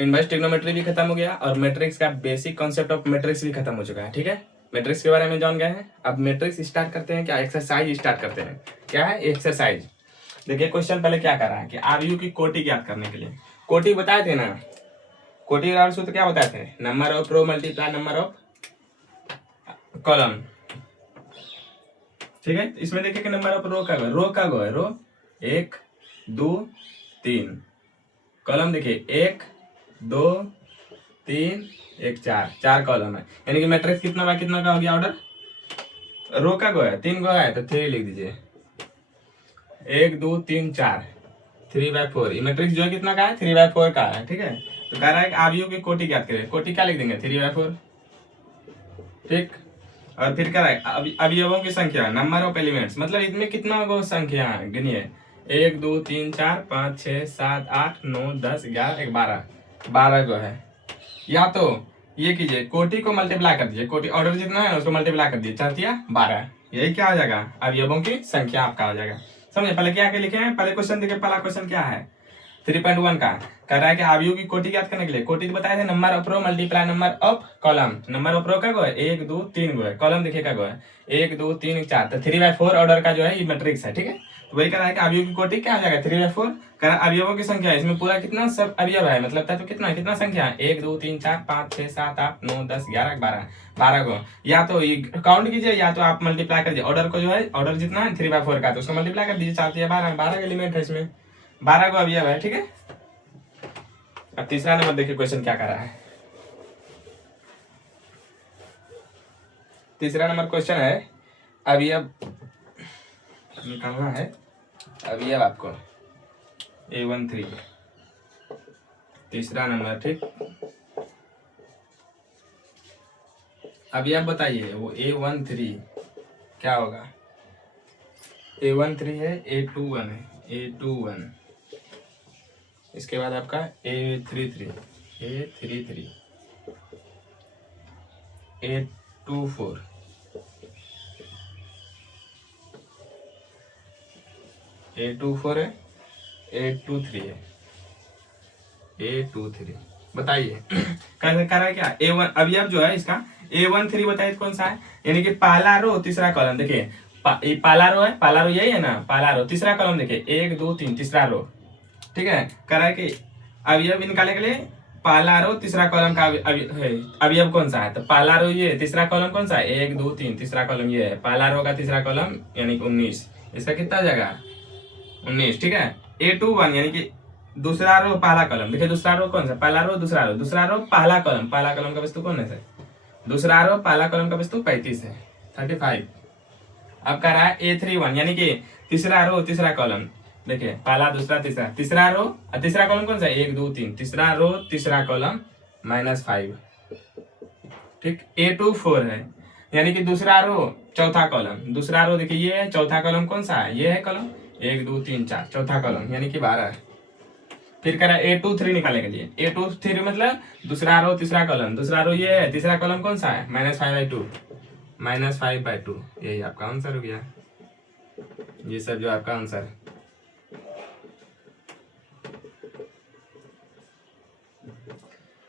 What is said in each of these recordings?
Inverse trigonometry भी खत्म हो गया और मैट्रिक्स का बेसिक कॉन्सेप्ट ऑफ मैट्रिक्स भी खत्म हो चुका है। ठीक है, मैट्रिक्स के बारे में जान गए हैं। अब मैट्रिक्स स्टार्ट करते हैं, क्या एक्सरसाइज स्टार्ट करते हैं। क्या है एक्सरसाइज? देखिए क्वेश्चन पहले क्या कर रहा है कि आरयू की कोटि ज्ञात करने के लिए, कोटि बताए थे ना, कोटि का सूत्र क्या बताए थे, number of row multiply number of column. ठीक है, इसमें देखिए कि नंबर ऑफ रो का गो है रो 1 2 3, कॉलम देखिए 1 2 3 1 4 कॉलम है, यानी कि मैट्रिक्स कितना बाय कितना का हो गया ऑर्डर, रो का गो है 3 गो है तो 3 लिख दीजिए, 1 2 3 4 3/4। ये मैट्रिक्स जो है कितना का है, 3/4 का है। ठीक है, तो कह रहा है कि आव्यूह की कोटि ज्ञात करें, कोटि क्या लिख देंगे 3/4। ठीक, और फिर कह रहा है अवयवों की संख्या, नंबर ऑफ एलिमेंट्स, मतलब इसमें कितना गो संख्या है गिनिए, 1 2 3 4 5 6 7 8 9 10 11 12 गो है। या तो ये कीजिए कोटि को मल्टीप्लाई कर दीजिए, कोटि ऑर्डर जितना है उसको मल्टीप्लाई कर दीजिए, 4×12, यही क्या हो जाएगा, अवयवों की संख्या आपका हो जाएगा। समझे, पहले क्या लिखे हैं, पहले क्वेश्चन देखिए, पहला क्वेश्चन क्या है 3.1 का, कह रहा है कि आव्यूह की कोटि ज्ञात करने के लिए, कोटि बताए थे number of row multiply number of column, number of row का गो है 1 2 3 गो है, कॉलम देखिए का गो है 1 2 3 4, तो 3/4 ऑर्डर का जो है ये मैट्रिक्स है। ठीक है, तो वही कह रहा है कि आव्यूह की कोटि क्या हो जाएगा 3/4, कह रहा है अवयवों की संख्या, इसमें पूरा कितना सब अवयव है, मतलब तो कितना संख्या है 1 2 3 4 5 6 7 8 9 10 11 12 को, या तो ये काउंट कीजिए या तो आप मल्टीप्लाई कर दीजिए, ऑर्डर को जो है ऑर्डर जितना है 3/4 का, तो उसको मल्टीप्लाई कर दीजिए, 4×12 एलिमेंट है इसमें, 12 को अवयव है। ठीक है, अब तीसरा नंबर देखिए क्वेश्चन क्या कर रहा है, तीसरा नंबर क्वेश्चन है अवयव निकालना है, अवयव आपको A13, तीसरा नंबर। ठीक, अवयव बताइए वो A13 क्या होगा, A13 है, A21 है, A21, इसके बाद आपका A33 A24 A24 है, A23 है, A23 बताइए कैसे कर रहा है क्या, A1 अवयव जो है इसका A13 बताइए कौन सा है, यानी कि पहला रो तीसरा कॉलम, देखिए ये पहला रो है, पहला रो यही है ना, पहला रो तीसरा कॉलम देखिए 1 2 3 तीसरा रो। ठीक है, कह रहा है कि अवयव निकालने के लिए पहला रो तीसरा कॉलम का अवयव कौन सा है, तो पहला रो ये, तीसरा कॉलम कौन सा है 1 2 3, तीसरा कॉलम ये है, पहला रो का तीसरा कॉलम यानी कि 19, इसका कितना हो जाएगा 19। ठीक है, A21 यानी कि दूसरा रो पहला कॉलम, देखिए दूसरा रो कौन सा, पहला रो दूसरा रो पहला कॉलम का वस्तु कौन है, दूसरा रो पहला कॉलम का वस्तु 35 है, 35। अब कह रहा है A31 यानी कि तीसरा रो तीसरा कॉलम, देखिए पहला दूसरा तीसरा रो, तीसरा कॉलम कौन सा 1 2 3, तीसरा रो तीसरा कॉलम -5। ठीक, A24 है यानी कि दूसरा रो चौथा कॉलम, दूसरा रो देखिए ये है, चौथा कॉलम कौन सा है, ये है कॉलम 1 2 3 4, चौथा कॉलम यानी कि 12 है। फिर कह रहा है A23 निकालने के लिए, A23 मतलब दूसरा रो तीसरा कॉलम, दूसरा रो ये है, तीसरा कॉलम कौन सा है -5/2, यही आपका आंसर हो गया, ये सब जो आपका आंसर है।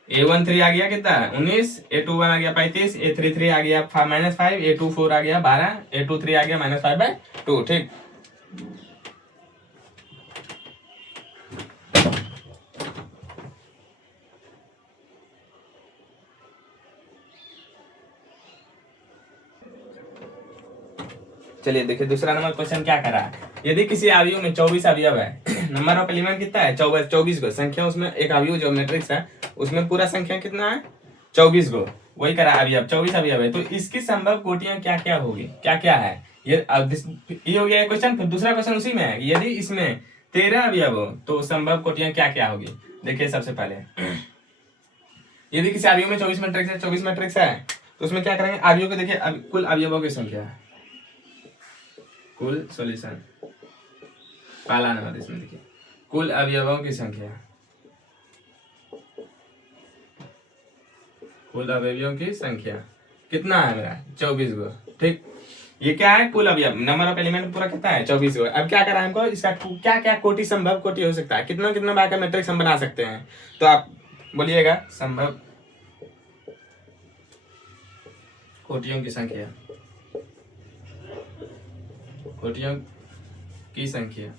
A13 आ गया कितना 19, A21 आ गया 35, A33 आ गया -5, A24 आ गया 12, A23 आ गया -5/2। ठीक, चलिए देखिए दूसरा नंबर क्वेश्चन क्या कर रहा है, यदि किसी अवयव में 24 अवयव है, नंबर ऑफ एलिमेंट कितना है 24 गो, संख्या उसमें एक अवयव जो मैट्रिक्स है उसमें पूरा संख्या कितना है 24 गो, वही करा अवयव 24 अवयव है, तो इसकी संभव कोटियां क्या क्या होगी, क्या क्या है ये हो गया क्वेश्चन। फिर दूसरा क्वेश्चन उसी में है, यदि इसमें 13 अवयव हो तो संभव कोटियां क्या क्या होगी। देखिए सबसे पहले यदि किसी अवयव में 24 मैट्रिक्स है तो उसमें क्या करेंगे, अवयव को देखिए कुल अवयवों की संख्या, कुल सॉल्यूशन पहला नंबर, इसमें देखिए कुल अवयवों की संख्या, कुल अवयवों की संख्या कितना है मेरा 24 गो। ठीक, ये क्या है कुल अवयव, नंबर ऑफ एलिमेंट पूरा कितना है 24 गो। अब क्या करा हमको, इसका क्या क्या कोटि संभव कोटि हो सकता है, कितना कितना बार का मैट्रिक्स हम बना सकते हैं, तो आप बोलिएगा संभव कोटियों की संख्या, कोटियों की संख्या।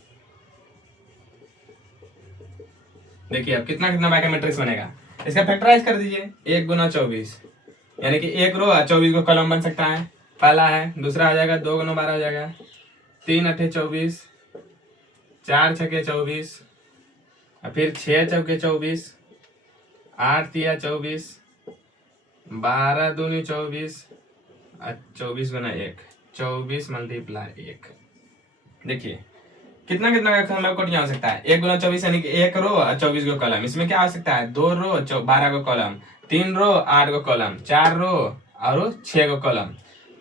देखिए अब कितना कितना बाय का मैट्रिक्स बनेगा, इसका फैक्टराइज कर दीजिए। 1 गुना 24 यानी कि 1 रो 24 को कॉलम बन सकता है, पहला है। दूसरा आ जाएगा 2 गुना 12 हो जाएगा, 3 अठे 24, 4 छके 24, और फिर 6 चौके 24, 8 तिया 24, 12 दूनी 24, 24 गुना 1, 24 मल्टीप्लाई 1। देखिए कितना कितना का संभव कोटियां हो सकता है। 1 गुना 24 यानी कि 1 रो और 24 को कॉलम। इसमें क्या हो सकता है, 2 रो 12 को कॉलम, 3 रो 8 को कॉलम, 4 रो और 6 को कॉलम,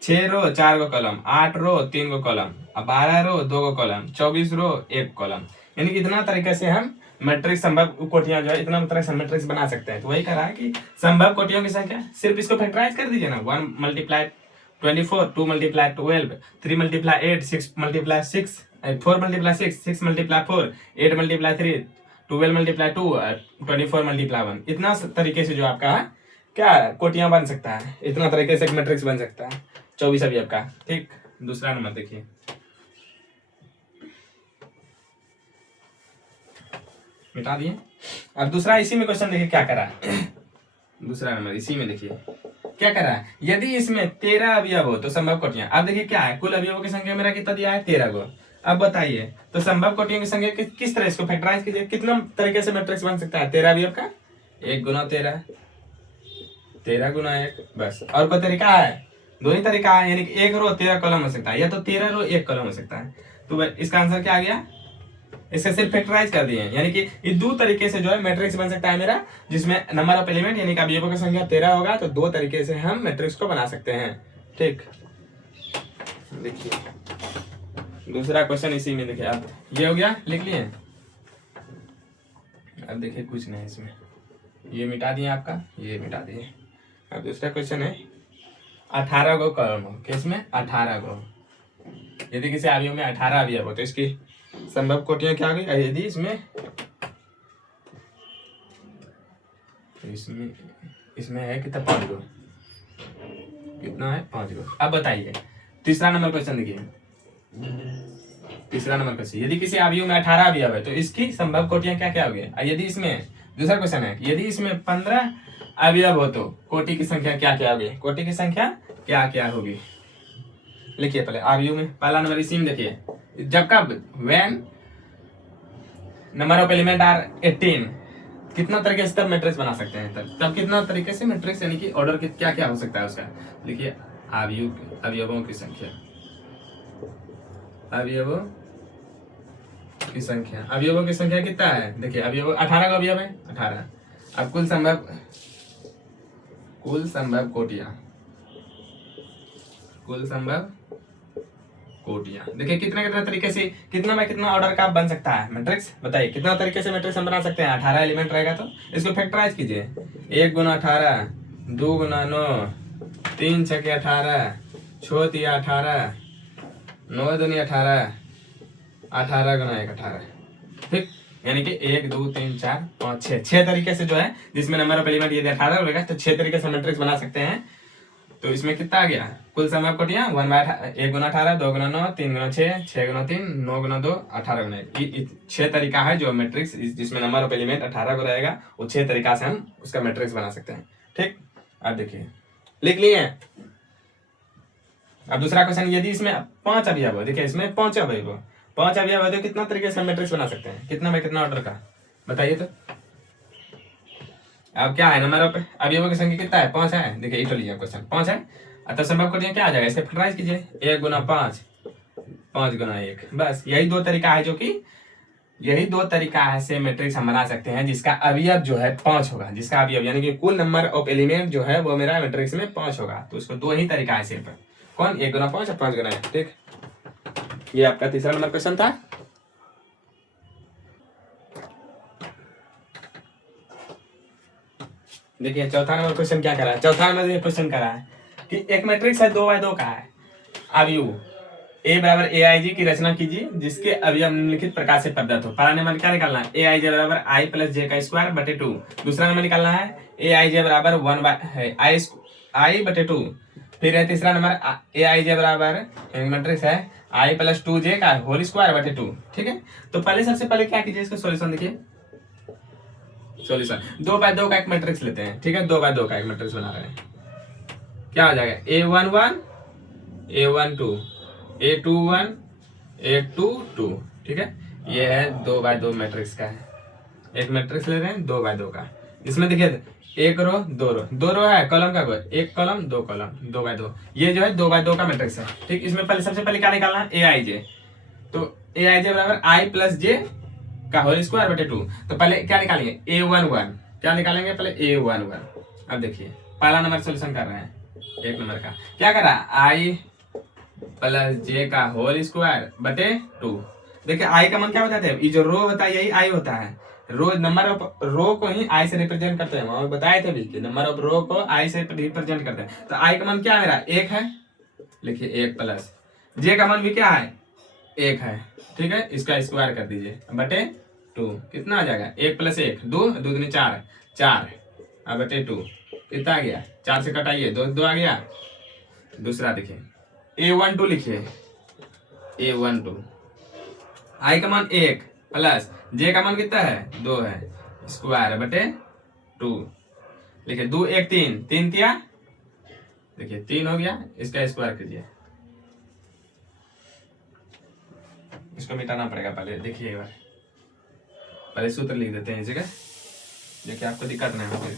6 रो 4 को कॉलम, 8 रो 3 को कॉलम, 12 रो 2 को कॉलम, 24 रो 1 कॉलम। यानी कि इतना तरीके से हम मैट्रिक्स संभव कोटियां जो है इतना तरह से मैट्रिक्स बना सकते हैं। तो वही कहा है कि संभव कोटियों की संख्या, सिर्फ इसको फैक्टराइज कर दीजिए ना। 1 multiply 24, 2 multiply 12, 3 multiply 8, 6 multiply 6, 4 multiply 6, 6 multiply 4, 8 multiply 3, 12 multiply 2, 24 multiply 1। इतना तरीके से जो आपका क्या कोटियां बन सकता है, इतना तरीके से एक मैट्रिक्स बन सकता है 24 अभी आपका। ठीक, दूसरा नंबर देखिए, मिटा दिए। अब दूसरा इसी में क्वेश्चन देखिए क्या करा है। दूसरा नंबर इसी में देखिए क्या करा है, यदि इसमें 13 अवयव हो तो संभव कोटियां। अब देखिए क्या है, कुल अवयवों की संख्या मेरा कितना दिया है, 13 को। अब बताइए तो संभव कोटियों की संख्या किस तरह इसको फैक्टराइज कीजिए, कितना तरीके से मैट्रिक्स बन सकता है 13 अवयव का। 1 गुना 13, 13 गुना 1, बस। और कोई तरीका है, दो ही तरीका है। यानी कि 1 रो 13 कॉलम हो सकता है, या तो 13 रो 1 कॉलम हो सकता है। तो इसका आंसर क्या आ गया, इसका सिर्फ फैक्टराइज कर दिए। यानी कि ये दो तरीके से जो है मैट्रिक्स बन सकता है मेरा, जिसमें नंबर ऑफ एलिमेंट यानी कि अवयवों की संख्या 13 होगा। तो दो तरीके से हम मैट्रिक्स को बना सकते हैं। ठीक, देखिए दूसरा क्वेश्चन इसी में देखिए। अब ये हो गया, लिख लिए। अब देखिए कुछ नहीं इसमें, ये मिटा दिए आपका, ये मिटा दिए। अब दूसरा क्वेश्चन है 18 को कॉलम हो, किसमें 18 को। यदि किसी अवयव में 18 अवयव हो तो इसकी संभव कोटियां क्या होगी। यदि इसमें है कितना, 5 को, कितना है 5 को। अब बताइए तीसरा नंबर क्वेश्चन देखिए, तीसरा नंबर क्वेश्चन, यदि किसी अवयव में 18 अवयव है तो इसकी संभव कोटियां क्या क्या होगी। यदि इसमें, दूसरा क्वेश्चन है यदि इसमें 15 अवयव हो तो कोटि की संख्या क्या क्या होगी, कोटि की संख्या क्या क्या होगी। लिखिए पहले अवयव में, पहला नंबर इसी में देखिए, जब कब when number of element are 18, कितना तरीके से तब मैट्रिक्स बना सकते हैं। तब कितना तरीके से मैट्रिक्स यानी कि ऑर्डर क्या क्या हो सकता है उसका। लिखिए अवयवों की संख्या, अवयवों की संख्या, अवयवों की संख्या कितना है। देखिए अवयव 18 का अवयव है 18। अब कुल संभव कोटियां, कुल संभव कोटियां। देखिए कितना कितना तरीके से, कितना में कितना ऑर्डर का बन सकता है मैट्रिक्स। बताइए कितना तरीके से मैट्रिक्स हम बना सकते हैं। 18 एलिमेंट रहेगा तो इसको फैक्टराइज कीजिए। 1 गुना 18, 2 गुना 9, 3 छके 18, 6 तिया 18, 9 दूनी 18, 18 गुना 1 18। ठीक, यानी कि 1 2 3 4 5 6, 6 तरीके से जो है, जिसमें नंबर ऑफ एलिमेंट यदि 18 होगा तो 6 तरीके से मैट्रिक्स बना सकते हैं। तो इसमें कितना आ गया, कुल संभव कोटियां 1 गुना 18, 2 गुना 9, 3 गुना 6, 6 गुना 3, 9 गुना 2, 18 गुना 1। 6 तरीका है जो मैट्रिक्स जिसमें नंबर ऑफ एलिमेंट 18 को रहेगा, वो 6 तरीका से हम उसका मैट्रिक्स बना सकते हैं। ठीक, अब देखिए लिख लिए। अब दूसरा क्वेश्चन, यदि इसमें 5 अवयव हो, देखिए इसमें 5 अवयव हो, 5 अवयव है तो कितना तरीके से मैट्रिक्स बना सकते हैं, कितना में कितना ऑर्डर का, बताइए तो। अब क्या है, नंबर ऑफ अवयवों की संख्या कितना है, 5 है। देखिए इट लीजिए क्वेश्चन 5 है, तो संभव कोटियां क्या आ जाएगा, इसे फैक्टराइज कीजिए। 1 गुना 5, 5 गुना 1, बस। यही दो तरीका है जो कि, यही दो तरीका है से मैट्रिक्स हम बना सकते हैं जिसका अवयव जो है 5 होगा, जिसका अवयव यानी कि कुल नंबर ऑफ एलिमेंट जो है वो मेरा मैट्रिक्स में 5 होगा। तो उसको दो ही तरीका है सिर्फ, कौन, 1 गुना 5 और 5 गुना 1। ठीक, ये आपका तीसरा नंबर क्वेश्चन था। देखिए चौथा नंबर क्वेश्चन क्या करा है, चौथा नंबर क्वेश्चन करा है कि एक मैट्रिक्स है 2 बाय 2 का है अवयव, ए बराबर ए आई जी की रचना कीजिए जिसके अवयव निम्नलिखित प्रकार से प्रदत्त हो। पहला नंबर क्या निकालना है, ए आई जे बराबर आई प्लस जे का स्क्वायर बटे 2। दूसरा नंबर निकालना है ए आई जे बराबर 1 आई बटे 2। फिर है तीसरा नंबर ए आई जे बराबर मैट्रिक्स है आई प्लस 2 जे का होल स्क्वायर बटे 2। ठीक है, तो पहले सबसे पहले क्या कीजिए, इसका सॉल्यूशन देखिए। सॉल्यूशन 2x2 का एक मैट्रिक्स लेते हैं। ठीक है, 2x2 का एक मैट्रिक्स बना रहे हैं। क्या हो जाएगा, A11 A12 A21 A22। ठीक है, ये है 2x2 मैट्रिक्स का है। एक मैट्रिक्स ले रहे हैं 2x2 का। इसमें देखिए एक रो दो रो है, कॉलम का एक कॉलम 2 कॉलम 2x2। ये जो है 2x2 का मैट्रिक्स है। ठीक, इसमें पहले सबसे पहले क्या निकालना है, ए आई जे। तो ए आई जे बराबर आई प्लस जे का होल स्क्वायर बटे 2। तो पहले क्या निकालेंगे, A11। क्या निकालेंगे पहले, A11। अब देखिए पहला नंबर सोल्यूशन कर रहे हैं, एक नंबर का क्या करा, आई प्लस जे का होल स्क्वायर बटे 2। देखिए आई का मान क्या बताते हैं, ये जो रो होता है यही आई होता है। रो नंबर ऑफ रो को ही आई से रिप्रेजेंट करते हैं, वहां बताए थे भी कि नंबर ऑफ रो को आई से रिप्रेजेंट करते हैं। तो आई का मान क्या है मेरा, 1 है। लिखिए 1 प्लस जे का मान भी क्या है, 1 है। ठीक है, इसका स्क्वायर कर दीजिए बटे 2। कितना आ जाएगा, 1 प्लस 1 2 2 दूनी 4 4 अब बटे 2 कितना आ गया, 4 से कटाइए 2 2 आ गया। दूसरा देखिए A12 लिखिए, A12 आई का मान 1 प्लस जे का मान कितना है 2 है, स्क्वायर बटे 2। लिखिए 2 1 3 3 तिया, देखिए 3 हो गया, इसका स्क्वायर कीजिए। इसको मिटाना पड़ेगा पहले, देखिए एक बार पहले सूत्र लिख देते हैं इस जगह, देखिए आपको दिक्कत नहीं होगी।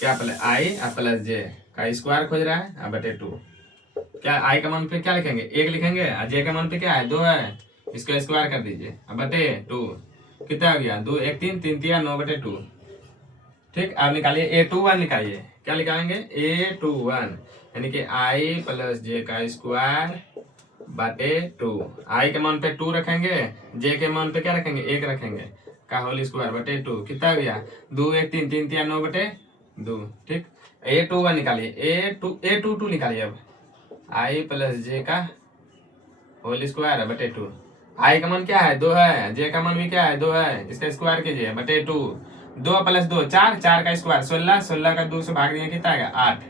क्या पहले आई प्लस जे का स्क्वायर खोज रहा है बटे 2। क्या आई का मान पे क्या लिखेंगे, 1 लिखेंगे, जे का मान पे क्या है 2 है, इसका स्क्वायर कर दीजिए बटे 2। कितना हो गया, 2 1 3 3 तिया 9 बटे 2। ठीक, अब निकालिए A21 निकालिए। क्या निकालेंगे, A21 यानी कि आई प्लस जे का स्क्वायर बटे 2। आई के मान पे 2 रखेंगे, जे के मान पे क्या रखेंगे, 1 रखेंगे का होल स्क्वायर बटे 2। कितना हो गया, 2 1 3 3 तिया 9 बटे 2। ठीक, A21 निकालिए, A22 निकालिए। अब आई प्लस जे का होल स्क्वायर बटे 2। आई का मान क्या है 2 है, जे का मान भी क्या है 2 है, इसका स्क्वायर कीजिए बटे 2। 2 प्लस 2 4 4 का स्क्वायर 16 16 का 2 से भाग दिया कितना आएगा 8।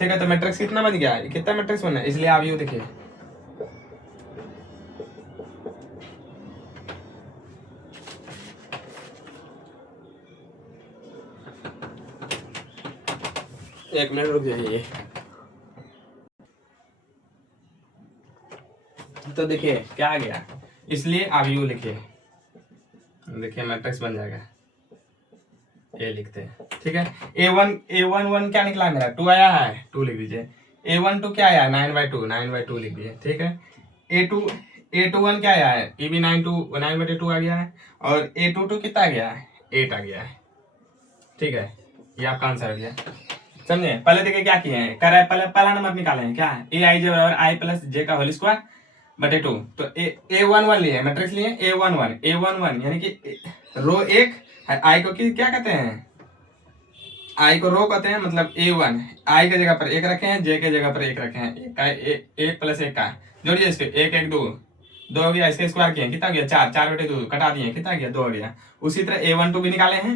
ठीक है, तो मैट्रिक्स कितना बन गया, कितना मैट्रिक्स बना है, इसलिए आप यू देखिए एक मिनट रुक जाइए। तो देखिए क्या आ गया, इसलिए आप यू लिखिए, देखिए मैट्रिक्स बन जाएगा, ये लिखते हैं। ठीक है, A11 क्या निकला मेरा 2 आया है, 2 लिख दीजिए। A12 क्या आया 9/2 लिख दीजिए। ठीक है, A21 क्या आया है, ये भी 9/2 आ गया है, और A22 कितना आ गया है 8 आ गया है। ठीक है, ये आपका आंसर आ गया, समझे। पहले देखिए क्या किए हैं, कर पहला नंबर निकाले हैं, क्या है ए आई जे बराबर आई प्लस जे का होल स्क्वायर बटे 2। तो A11 लिए मैट्रिक्स लिए A11 यानी कि रो 1 है, आई को क्या कहते हैं, आई को रो कहते हैं, मतलब A1 आई के जगह पर 1 रखे हैं, जे के जगह पर 1 रखे हैं, 1 प्लस 1 का जोड़िए इसके 1 1 2 हो गया, इसके स्क्वायर किए कितना गया 4 4 बटे 2 कटा दिए कितना गया 2 हो गया। उसी तरह A12 भी निकाले हैं,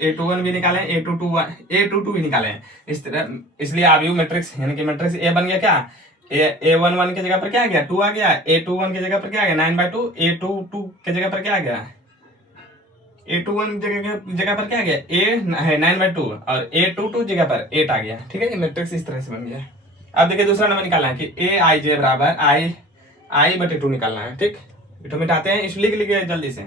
A21 भी निकाले हैं, A22 भी निकाले हैं। इस तरह इसलिए आप यू मैट्रिक्स यानी कि मैट्रिक्स ए बन गया, क्या A11 के जगह पर क्या आ गया 2 आ गया, A21 के जगह पर क्या आ गया 9/2, A22 के जगह पर क्या आ गया A21 जगह पर क्या आ गया A है 9/2, और A22 जगह पर 8 आ गया। ठीक है, ये मैट्रिक्स इस तरह से बन गया। अब देखिए दूसरा नंबर निकालना है कि ए आई जे बराबर आई बटे 2 निकालना है। ठीक, तो मिटाते हैं, इस लिख लीजिए जल्दी से।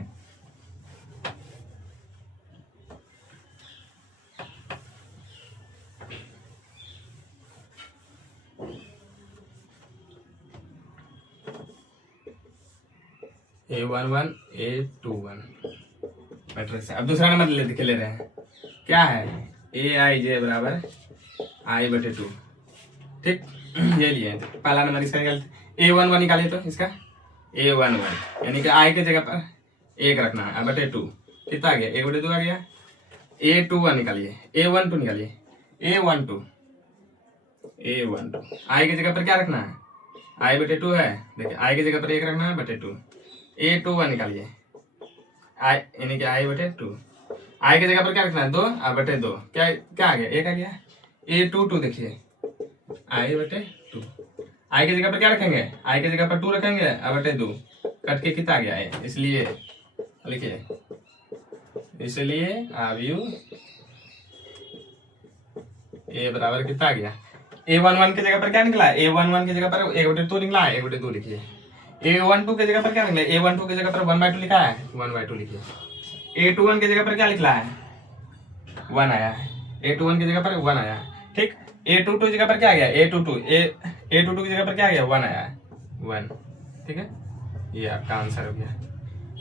A11 A21 मैट्रिक्स है। अब दूसरा नंबर ले रहे हैं, क्या है ए आई जे बराबर आई बटे 2। ठीक, ये लिए पहला नंबर इसका निकाल A11 निकालिए, तो इसका A11 यानी कि आई के जगह पर 1 रखना है बटे 2। कितना आ गया 1 बटे 2 आ गया। A21 निकालिए, A12 निकालिए, A12 आई के जगह पर क्या रखना है, आई बटे टू है, देखिए आई की जगह पर एक रखना है बटे टू, A21 निकालिए, आई यानी कि आई बटे टू, आई की जगह पर क्या रखना है 2 और बटे 2, क्या क्या आ गया एक आ गया, A22 देखिए आई बटे टू, आई की जगह पर क्या रखेंगे, आई की जगह पर 2 रखेंगे और बटे 2, कट के कितना आ गया है, इसलिए लिखिए, इसलिए आयु ए बराबर कितना आ गया, A11 की जगह पर क्या निकला, A11 की जगह पर 1/2 निकला है, 1/2 लिखिए, A12 की जगह पर क्या निकला, A12 की जगह पर 1/2 लिखा है, 1/2 लिखिए, A21 की जगह पर क्या लिखला है 1 आया है, A21 की जगह पर 1 आया है, ठीक। A22 की जगह पर क्या आ गया, A22 की जगह पर क्या आ गया 1 आया है, 1, ठीक है, ये आपका आंसर हो गया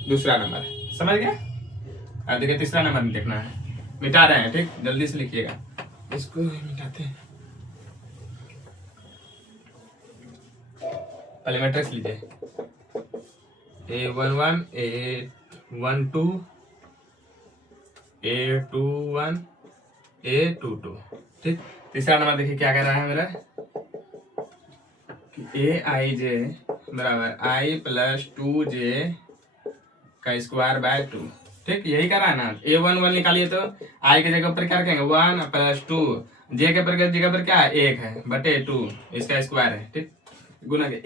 दूसरा नंबर, समझ गया। अब देखिए तीसरा नंबर में देखना है, मिटा रहे हैं, ठीक, जल्दी से लिखिएगा, इसको मिटाते हैं, पहले मैट्रिक्स लीजिए, A11 A12 A21 A22, ठीक। तीसरा नंबर देखिए क्या कह रहा है मेरा, ए आई जे बराबर आई प्लस 2J का स्क्वायर बाय 2, ठीक, यही कर रहा है ना। A11 निकालिए तो आई के जगह पर क्या रखेंगे 1 प्लस 2, जे के जगह पर क्या है 1 है बटे 2, इसका स्क्वायर है, ठीक, गुना के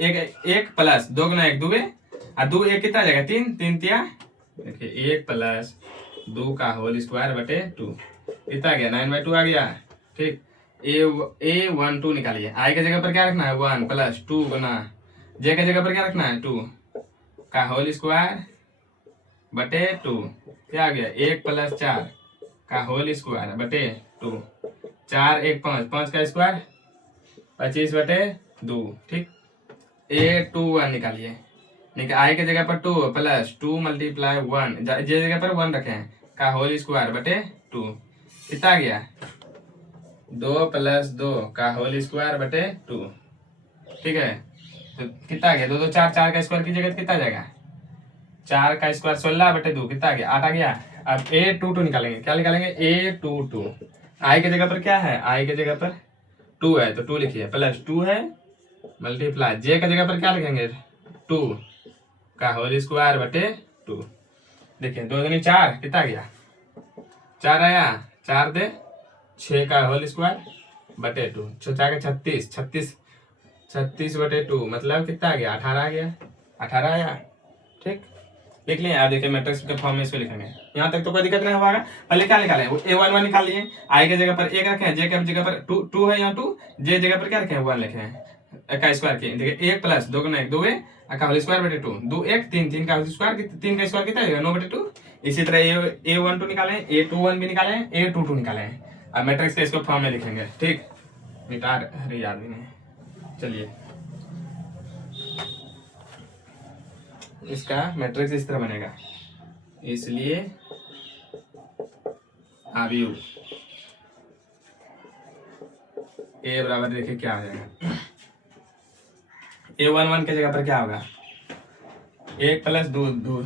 1 प्लस 2 गुना 1 2 और 2 1 कितना जाएगा 3 3 तिया, देखिए 1 प्लस 2 का होल स्क्वायर बटे 2 कितना गया 9/2 आ गया, ठीक। A12 निकालिए, आई के जगह पर क्या रखना है 1 प्लस 2 गुना, जे के जगह पर क्या रखना है 2 का होल स्क्वायर बटे 2, क्या आ गया 1 प्लस 4 का होल स्क्वायर बटे 2, 4 1 5 5 का स्क्वायर 25 बटे 2, ठीक। A21 निकालिए, देखिए आई के जगह पर 2 प्लस 2 मल्टीप्लाई 1, जे जगह पर 1 रखे हैं का होल स्क्वायर बटे 2, कितना आ गया 2 प्लस 2 का होल स्क्वायर बटे 2, ठीक है, तो कितना आ गया 2 2 4 4 का स्क्वायर की जगह कितना आ जाएगा 4 का स्क्वायर 16 बटे 2 कितना आ गया 8 आ गया। अब A22 निकालेंगे, क्या निकालेंगे A22, आई के जगह पर क्या है, आई के जगह पर 2 है तो 2 लिखिए, प्लस 2 है मल्टीप्लाई, जे का जगह पर क्या लिखेंगे 2 का होल स्क्वायर बटे 2, देखिए 2 दूनी 4 कितना आ गया 4 आया, 4 दे 6 का होल स्क्वायर बटे 2, 4 का 36 36 बटे 2 मतलब कितना आ गया 18 आ गया, 18 आया, ठीक। लिख लिए, आप देखिए मैट्रिक्स के फॉर्म में इसको लिखेंगे, यहाँ तक तो कोई दिक्कत नहीं होगा। पहले क्या निकाले A11 निकाल लिए, आई के जगह पर 1 रखे हैं, जे के जगह पर 2 है, यहाँ 2, जे जगह पर क्या रखे हैं 1 लिखे हैं, का स्क्वायर किए, देखिए 1 प्लस 2 गुना 1 2 का होल स्क्वायर बटे 2 2 1 3 3 का होल स्क्वायर, 3 का स्क्वायर कितना आएगा 9 बटे 2। इसी तरह A12 निकाले, A21 भी निकाले, A22 निकाले, अब मैट्रिक्स के इसको फॉर्म में लिखेंगे, ठीक, मिटा अरे याद भी नहीं, चलिए इसका मैट्रिक्स इस तरह बनेगा, इसलिए आयु ए बराबर देखिए क्या हो जाएगा, A11 की जगह पर क्या होगा 1 प्लस 2 2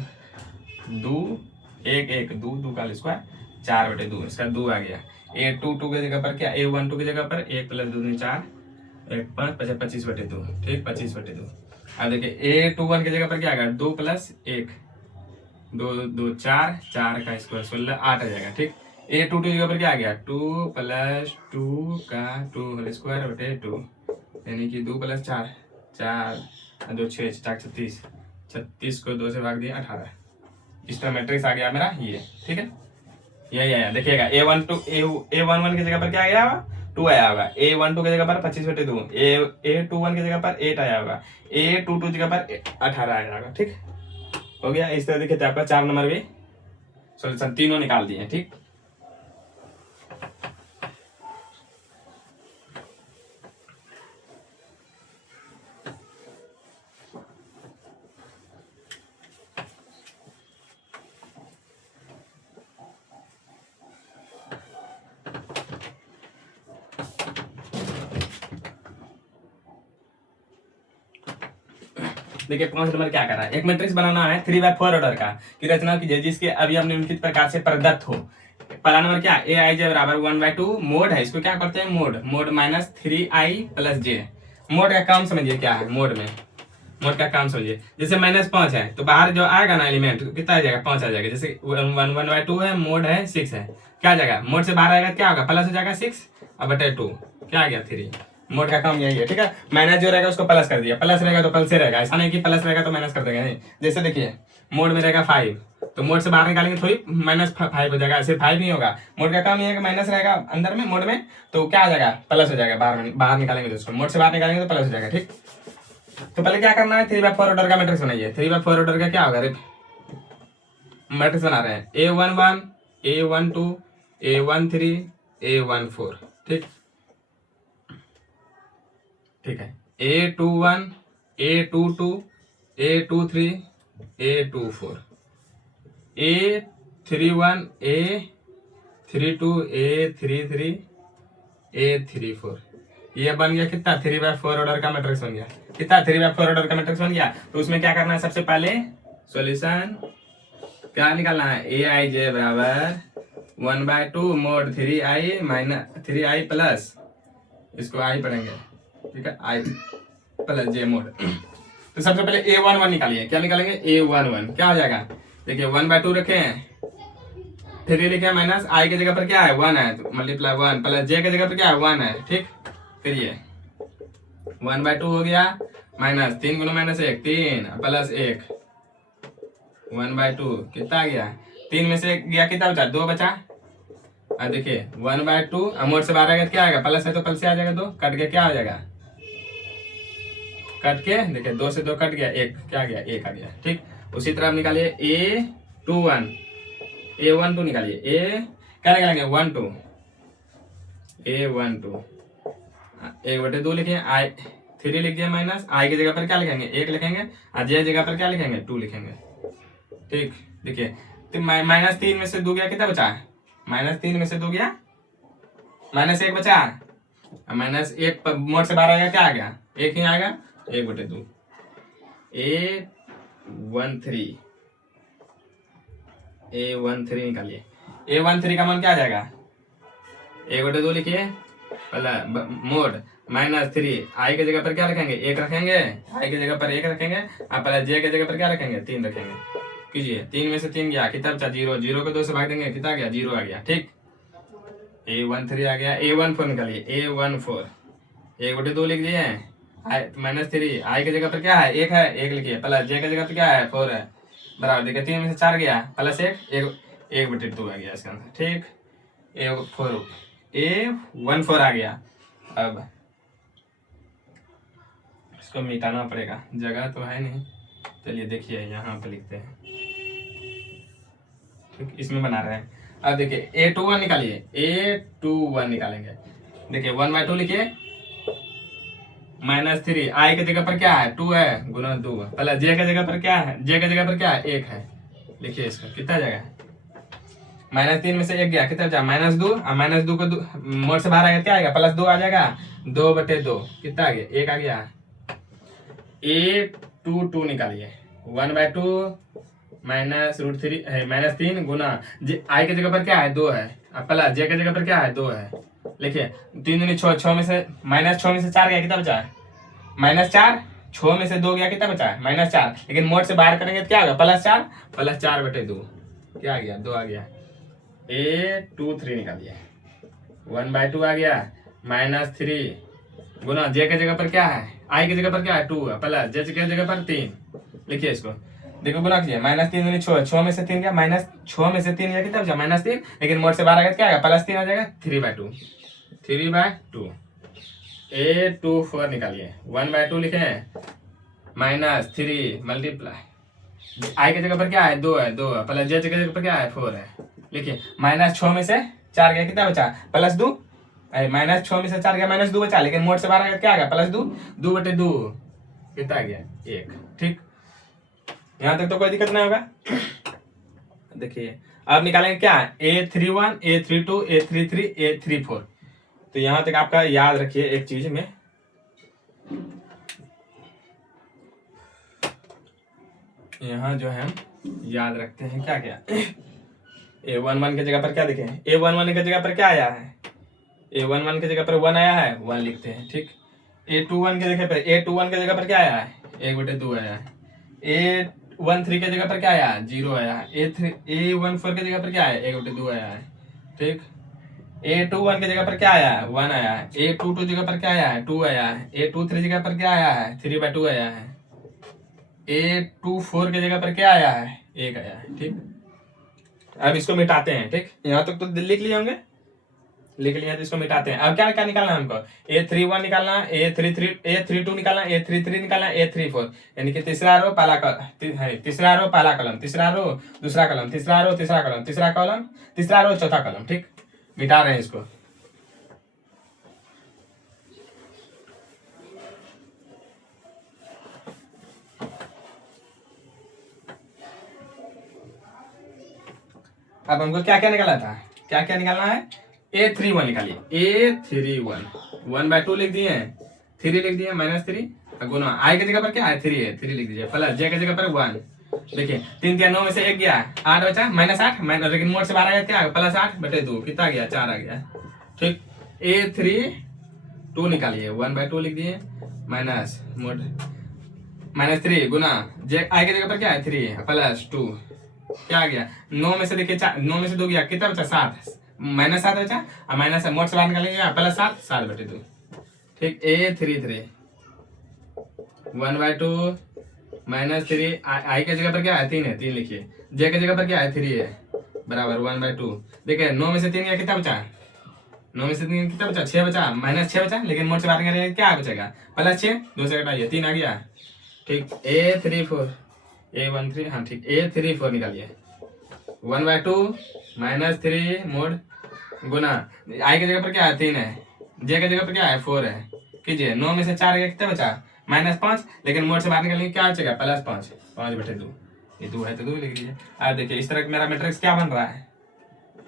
2 1 1 2 2 का स्क्वायर 4 बटे 2, इसका 2 आ गया। A22 की जगह पर क्या, A12 की जगह पर 1 प्लस 2 4 1 5 25 बटे 2, ठीक, 25 बटे 2। अब देखिए A21 की जगह पर क्या आ गया 2 प्लस 1 2 2 4 4 का स्क्वायर 16 8 आ जाएगा, ठीक। A22 की जगह पर क्या आ गया 2 प्लस 2 का 2 होल स्क्वायर बटे 2, यानी कि 2 प्लस 4 4 2 6 4 36 36 को 2 से भाग दिया 18, इस तरह मैट्रिक्स आ गया मेरा ये, ठीक है, यही आया, देखिएगा A11 की जगह पर क्या आया होगा 2 आया होगा, A12 की जगह पर 25 बटे 2, A21 की जगह पर 8 आया होगा, A22 की जगह पर 18 आया होगा, ठीक हो गया। इस तरह देखिए आपका 4 नंबर भी सॉल्यूशन तीनों निकाल दिए, ठीक। देखिए 5 नंबर क्या कर रहा है, एक मैट्रिक्स बनाना है 3/4 ऑर्डर का की रचना कीजिए जिसके अभी हमने निम्नलिखित प्रकार से प्रदत्त हो। पहला नंबर क्या ए आई जे बराबर 1/2 मोड है, इसको क्या करते हैं मोड माइनस 3i प्लस जे, मोड का काम समझिए क्या है। मोड का काम समझिए। जैसे -5 है तो बाहर जो आएगा ना एलिमेंट कितना आ जाएगा, 5 आ जाएगा। जैसे 1/2 है, मोड है 6 है, क्या आ जाएगा, मोड से बाहर आएगा क्या होगा, प्लस हो जाएगा 6 और बटे 2 क्या आ गया 3। मोड का काम यही है, ठीक है। माइनस जो रहेगा उसको प्लस कर दिया, प्लस रहेगा तो प्लस से रहेगा, ऐसा नहीं कि प्लस रहेगा तो माइनस कर देंगे, नहीं। जैसे देखिए मोड में रहेगा 5 तो मोड से बाहर निकालेंगे थोड़ी -5 हो जाएगा, सिर्फ 5 नहीं होगा। मोड का काम ये है कि माइनस रहेगा अंदर में मोड में तो क्या आ जाएगा, प्लस हो जाएगा। बाहर निकालेंगे तो उसको मोड से बाहर निकालेंगे तो प्लस हो जाएगा, ठीक। तो पहले क्या करना है, 3/4 ऑर्डर का मैट्रिक्स बनाइए। 3/4 ऑर्डर का क्या होगा, मैट्रिक्स बना रहे हैं A11 A12 A13 A14, ठीक ठीक है। A21 A22 A23 A24 A31 A32 A33 A34 ये बन गया कितना, 3/4 ऑर्डर का मैट्रिक्स बन गया। कितना, 3/4 ऑर्डर का मैट्रिक्स बन गया। तो उसमें क्या करना है, सबसे पहले सॉल्यूशन क्या निकालना है, Aij बराबर 1/2 मोड 3i प्लस, इसको i पढ़ेंगे, ठीक है, i प्लस j मोड। तो सबसे पहले A11 निकालिए। क्या निकालेंगे, A11 क्या हो जाएगा, देखिए 1/2 रखे हैं, 3 लिखे माइनस i की जगह पर क्या है 1 है तो मल्टीप्लाई 1 प्लस j की जगह पर क्या है 1 है, ठीक। फिर ये 1/2 हो गया माइनस 3 गुना -1 3 प्लस 1 1/2 कितना आ गया, 3 में से गया कितना बचा, 2 बचा। अब देखिए 1/2 मोड से बाहर आएगा क्या आएगा, प्लस है तो प्लस से आ जाएगा 2, कट के क्या हो जाएगा, कट के देखिए 2 से 2 कट गया, 1 क्या आ गया, 1 आ गया, ठीक। उसी तरह निकालिए A12 निकालिए, क्या निकालेंगे 12 A12 1/2 लिखे, i 3 लिख दिया माइनस, i की जगह पर क्या लिखेंगे 1 लिखेंगे और j जगह पर क्या लिखेंगे 2 लिखेंगे, ठीक। देखिए तो -3 में से 2 गया कितना बचा, -3 में से 2 गया -1 बचा, -1 मोड से बाहर आएगा क्या आ गया 1 ही आएगा, 1/2 A13 निकालिए। A13 का मान क्या आ जाएगा, 1/2 लिखिए मोड -3 i की जगह पर क्या रखेंगे 1 रखेंगे, i की जगह पर 1 रखेंगे और प्लस j की जगह पर क्या रखेंगे 3 रखेंगे। कीजिए 3 में से 3 गया कितना बचा 0, 0 को 2 से भाग देंगे कितना गया 0 आ गया, ठीक। A13 आ गया। A14 निकालिए, A14 1/2 लिख दिए, -3 i की जगह पर क्या है 1 है, 1 लिखिए प्लस j की जगह पर क्या है 4 है, बराबर देखिए 3 में से 4 गया प्लस 1/2 आ गया इसका आंसर, ठीक। A14 आ गया। अब इसको मिटाना पड़ेगा, जगह तो है नहीं, चलिए देखिए यहाँ पे लिखते हैं, ठीक, इसमें बना रहे हैं। अब देखिए A21 निकालिए, A21 निकालेंगे, देखिए 1/2 लिखिए -3 i की जगह पर क्या है 2 है गुना 2 प्लस j की जगह पर क्या है, j की जगह पर क्या है 1 है, लिखिए इसका कितना जाएगा, -3 में से 1 गया कितना बचा -2 और -2 को मोड से बाहर आएगा क्या आएगा प्लस 2 आ जाएगा, 2/2 कितना आ गया 1 आ गया। A22 निकालिए, 1/2 -3 गुना i की जगह पर क्या है 2 है और प्लस j की जगह पर क्या है 2 है, लिखिए 3 दूनी 6, 6 में से -6 में से 4 गया कितना बचा है -4, 6 में से 2 गया कितना बचा है -4, लेकिन मोड से बाहर करेंगे तो क्या होगा प्लस 4/2 क्या आ गया 2 आ गया। A23 निकालिए, 1/2 आ गया -3 गुना j की जगह पर क्या है i की जगह पर क्या है 2 है प्लस j की जगह पर 3, लिखिए इसको देखो गुना कीजिए -3 दूनी 6, 6 में से 3 गया -6 में से 3 गया कितना बचा -3, लेकिन मोड से बाहर आएगा क्या आएगा +3 आ जाएगा 3/2 A24 निकालिए, 1/2 लिखे -3 मल्टीप्लाई i की जगह पर क्या है 2 है प्लस j की जगह पर क्या है 4 है, लिखिए -6 में से 4 गया कितना बचा +2, -6 में से 4 गया -2 बचा, लेकिन मोड से बाहर आएगा क्या आ गया +2, 2/2 कितना आ गया 1, ठीक। यहाँ तक तो कोई दिक्कत नहीं होगा। देखिए अब निकालेंगे क्या A31 A32 A33 A34। तो यहाँ तक आपका याद रखिए एक चीज में, यहाँ जो है याद रखते हैं क्या क्या, A11 की जगह पर क्या देखें A11 की जगह पर क्या आया है A11 की जगह पर 1 आया है 1 लिखते हैं, ठीक। A21 के जगह पर A21 के जगह पर क्या आया है 1/2 आया है। A13 के जगह पर क्या आया 0 आया है। A14 के जगह पर क्या आया 1/2 आया है। ठीक, A21 की जगह पर क्या आया है 1 आया है। A22 जगह पर क्या आया है 2 आया है। A23 जगह पर क्या आया है 3/2 आया है। A24 की जगह पर क्या आया है 1 आया है। ठीक, अब इसको मिटाते हैं। ठीक, यहाँ तक तो लिख लिए होंगे, लिख लिया तो इसको मिटाते हैं। अब क्या क्या निकालना है हमको A31 निकालना, A32 निकालना, A33 निकालना, A34, यानी कि तीसरा रो पहला तीसरा रो पहला कॉलम, तीसरा रो दूसरा कॉलम, तीसरा रो तीसरा कॉलम, तीसरा कॉलम तीसरा रो चौथा कॉलम। ठीक, मिटा रहे हैं इसको। अब हमको क्या क्या निकाला था, क्या क्या निकालना है A31 निकालिए। A31 1/2 लिख दिए, 3 लिख दिए, -3 गुना आई की जगह पर क्या है 3 है, 3 लिख दीजिए, प्लस जे की जगह पर 1। देखिए 3 3 9 में से 1 गया 8 बचा, -8 लेकिन मोड से बाहर आया क्या +8/2 कितना गया 4 आ गया। ठीक, A32 निकालिए 1/2 लिख दिए, माइनस मोड -3 गुना जे आई की जगह पर क्या है 3 है, +2 क्या आ गया 9 में से देखिए 9 में से 2 गया कितना बचा 7, -7 बचा और माइनस मोड से बाहर निकालेंगे +7 7/2। ठीक, A33 1/2 -3 आई के जगह पर क्या है 3 है, 3 लिखिए, जे के जगह पर क्या है 3 है बराबर 1/2। देखिए 9 में से 3 गया कितना बचा 9 में से 3 कितना बचा 6 बचा, -6 बचा, लेकिन मोड से बाहर निकालेंगे क्या बचेगा +6, 2 से घटाइए 3 आ गया। ठीक, A34 A13 हाँ ठीक A34 निकालिए 1/2 -3 मोड गुना आई की जगह पर क्या है 3 है, जे की जगह पर क्या है 4 है, कीजिए 9 में से 4 गया कितना बचा -5, लेकिन मोड से बाहर निकलेंगे क्या बचेगा +5, 5/2, ये 2 है तो 2 लिख दीजिए। अब देखिए इस तरह मेरा मैट्रिक्स क्या बन रहा है,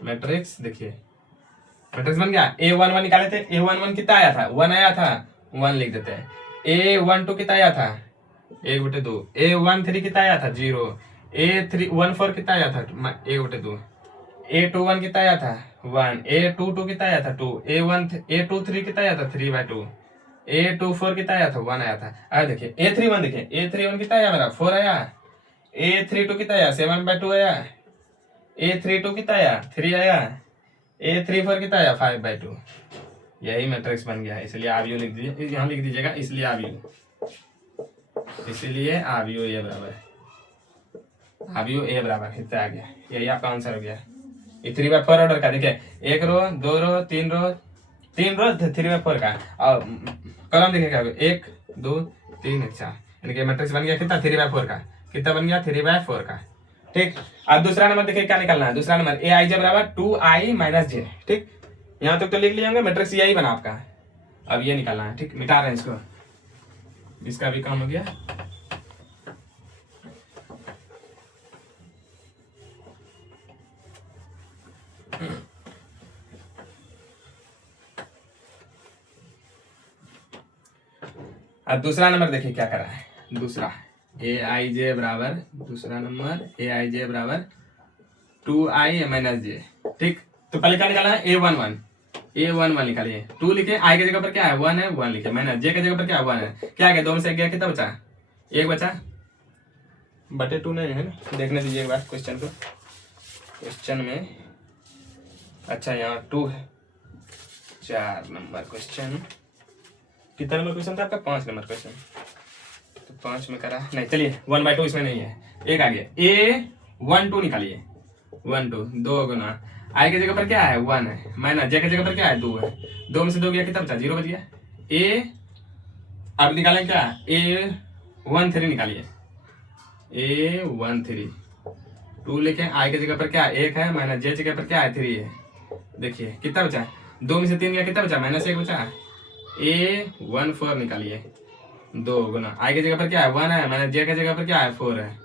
मैट्रिक्स देखिए मैट्रिक्स बन गया। A11 निकाले थे, A11 कितना आया था 1 आया था, 1 लिख देते हैं। A12 कितना आया था 1/2, A13 कितना आया था 0, A14 कितना आया था 1/2, A21 कितना आया था 1, A22 कितना आया था 2, A23 कितना आया था 3/2, A24 कितना आया था 1 आया था। अब देखिए A31 देखिए A31 कितना आया मेरा 4 आया, A32 कितना आया 7/2 आया, A32 कितना आया 3 आया, A34 कितना आया 5/2। यही मैट्रिक्स बन गया है, इसलिए आप यू लिख दीजिए, यहाँ लिख दीजिएगा इसलिए आप यू, इसलिए आप यू ये बराबर आप यू ए बराबर इतना आ गया, यही आपका आंसर हो गया। ये 3/4 ऑर्डर का देखिए 1 रो 2 रो 3 रो 3/4 का, और कॉलम देखिएगा 1 2 3 4, यानी कि मैट्रिक्स बन गया कितना 3/4 का, कितना बन गया 3/4 का। ठीक, अब दूसरा नंबर देखिए क्या निकालना है, दूसरा नंबर Aij बराबर 2i - j। ठीक, यहाँ तक तो लिख लिए होंगे, मैट्रिक्स यही बना आपका, अब ये निकालना है। ठीक, मिटा रहे हैं इसको, इसका भी काम हो गया। अब दूसरा नंबर देखिए क्या करा है, दूसरा Aij बराबर, दूसरा नंबर Aij बराबर 2i - j। ठीक, तो पहले क्या निकालना है A11 निकालिए, 2 लिखे, आई की जगह पर क्या है 1 है, 1 लिखे, माइनस जे की जगह पर क्या है 1 है, क्या गया 2 में से 1 गया कितना बचा 1 बचा, /2 नहीं है ना, देखने दीजिए एक बार क्वेश्चन को, क्वेश्चन में अच्छा यहाँ 2 है, 4 नंबर क्वेश्चन, कितना नंबर क्वेश्चन था आपका 5 नंबर क्वेश्चन, तो 5 में करा नहीं, चलिए 1/2 इसमें नहीं है, एक आ गया A12 निकालिए 1 2 2 गुना आई की जगह पर क्या है 1 है, माइनस जे की जगह पर क्या है 2 है, 2 में से 2 गया कितना बचा 0 बच गया। अब निकालें क्या A13 निकालिए, A13 2 लिखें, आई की जगह पर क्या है 1 है, माइनस जे की जगह पर क्या है 3 है, देखिए कितना बचा 2 में से 3 गया कितना बचा -1 बचा। A14 निकालिए 2 गुना आई की जगह पर क्या है 1 है, माइनस जे की जगह पर क्या है 4 है,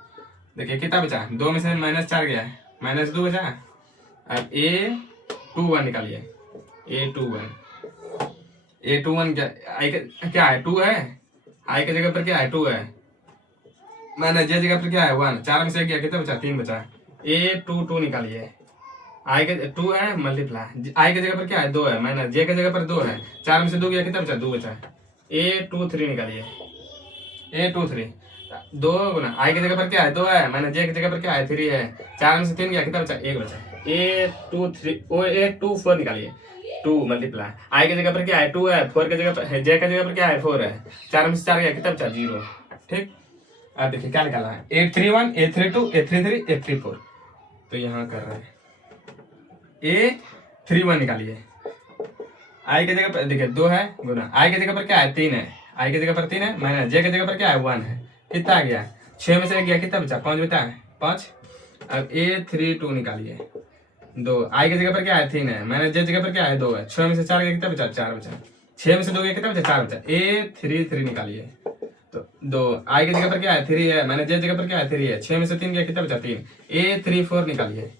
देखिए कितना बचा 2 में से -4 गया -2 बचा। अब A21 निकालिए, A21 क्या है 2 है, आई की जगह पर क्या है 2 है, माइनस जे जगह पर क्या है 1, 4 में से 1 गया कितना बचा 3 बचा। A22 निकालिए, आई के 2 है मल्टीप्लाई, आई की जगह पर क्या है 2 है, माइनस जे की जगह पर 2 है, 4 में से 2 गया कितना बचा 2 बचा। A23 निकालिए, A23 2 गुना आई की जगह पर क्या है 2 है, माइनस जे की जगह पर क्या है 3 है, 4 में से 3 गया कितना बचा 1 बचा। A24 निकालिए, 2 मल्टीप्लाई आई की जगह पर क्या है 2 है, 4 की जगह पर जे की जगह पर क्या है 4 है, 4 में से 4 गया कितना बचा 0। ठीक, अब देखिए क्या निकालना है A31 A32 A33 A34। तो यहाँ कर रहे हैं A31 निकालिए, आई की जगह पर देखिए 2 है गुना आई की जगह पर क्या है 3 है, आई की जगह पर 3 है, माइनस जे की जगह पर क्या है 1 है, कितना आ गया 6 में से गया कितना बचा 5 बचा है 5। अब A32 निकालिए, 2 आई की जगह पर क्या है 3 है, माइनस जे की जगह पर क्या है 2 है, 6 में से 4 गया कितना बचा 4 बचा, 6 में से 2 गया कितना बचा 4 बचा। A33 निकालिए, तो 2 आई की जगह पर क्या है 3 है, माइनस जे की जगह पर क्या है 3 है, 6 में से 3 गया कितना बचा 3। A34 निकालिए,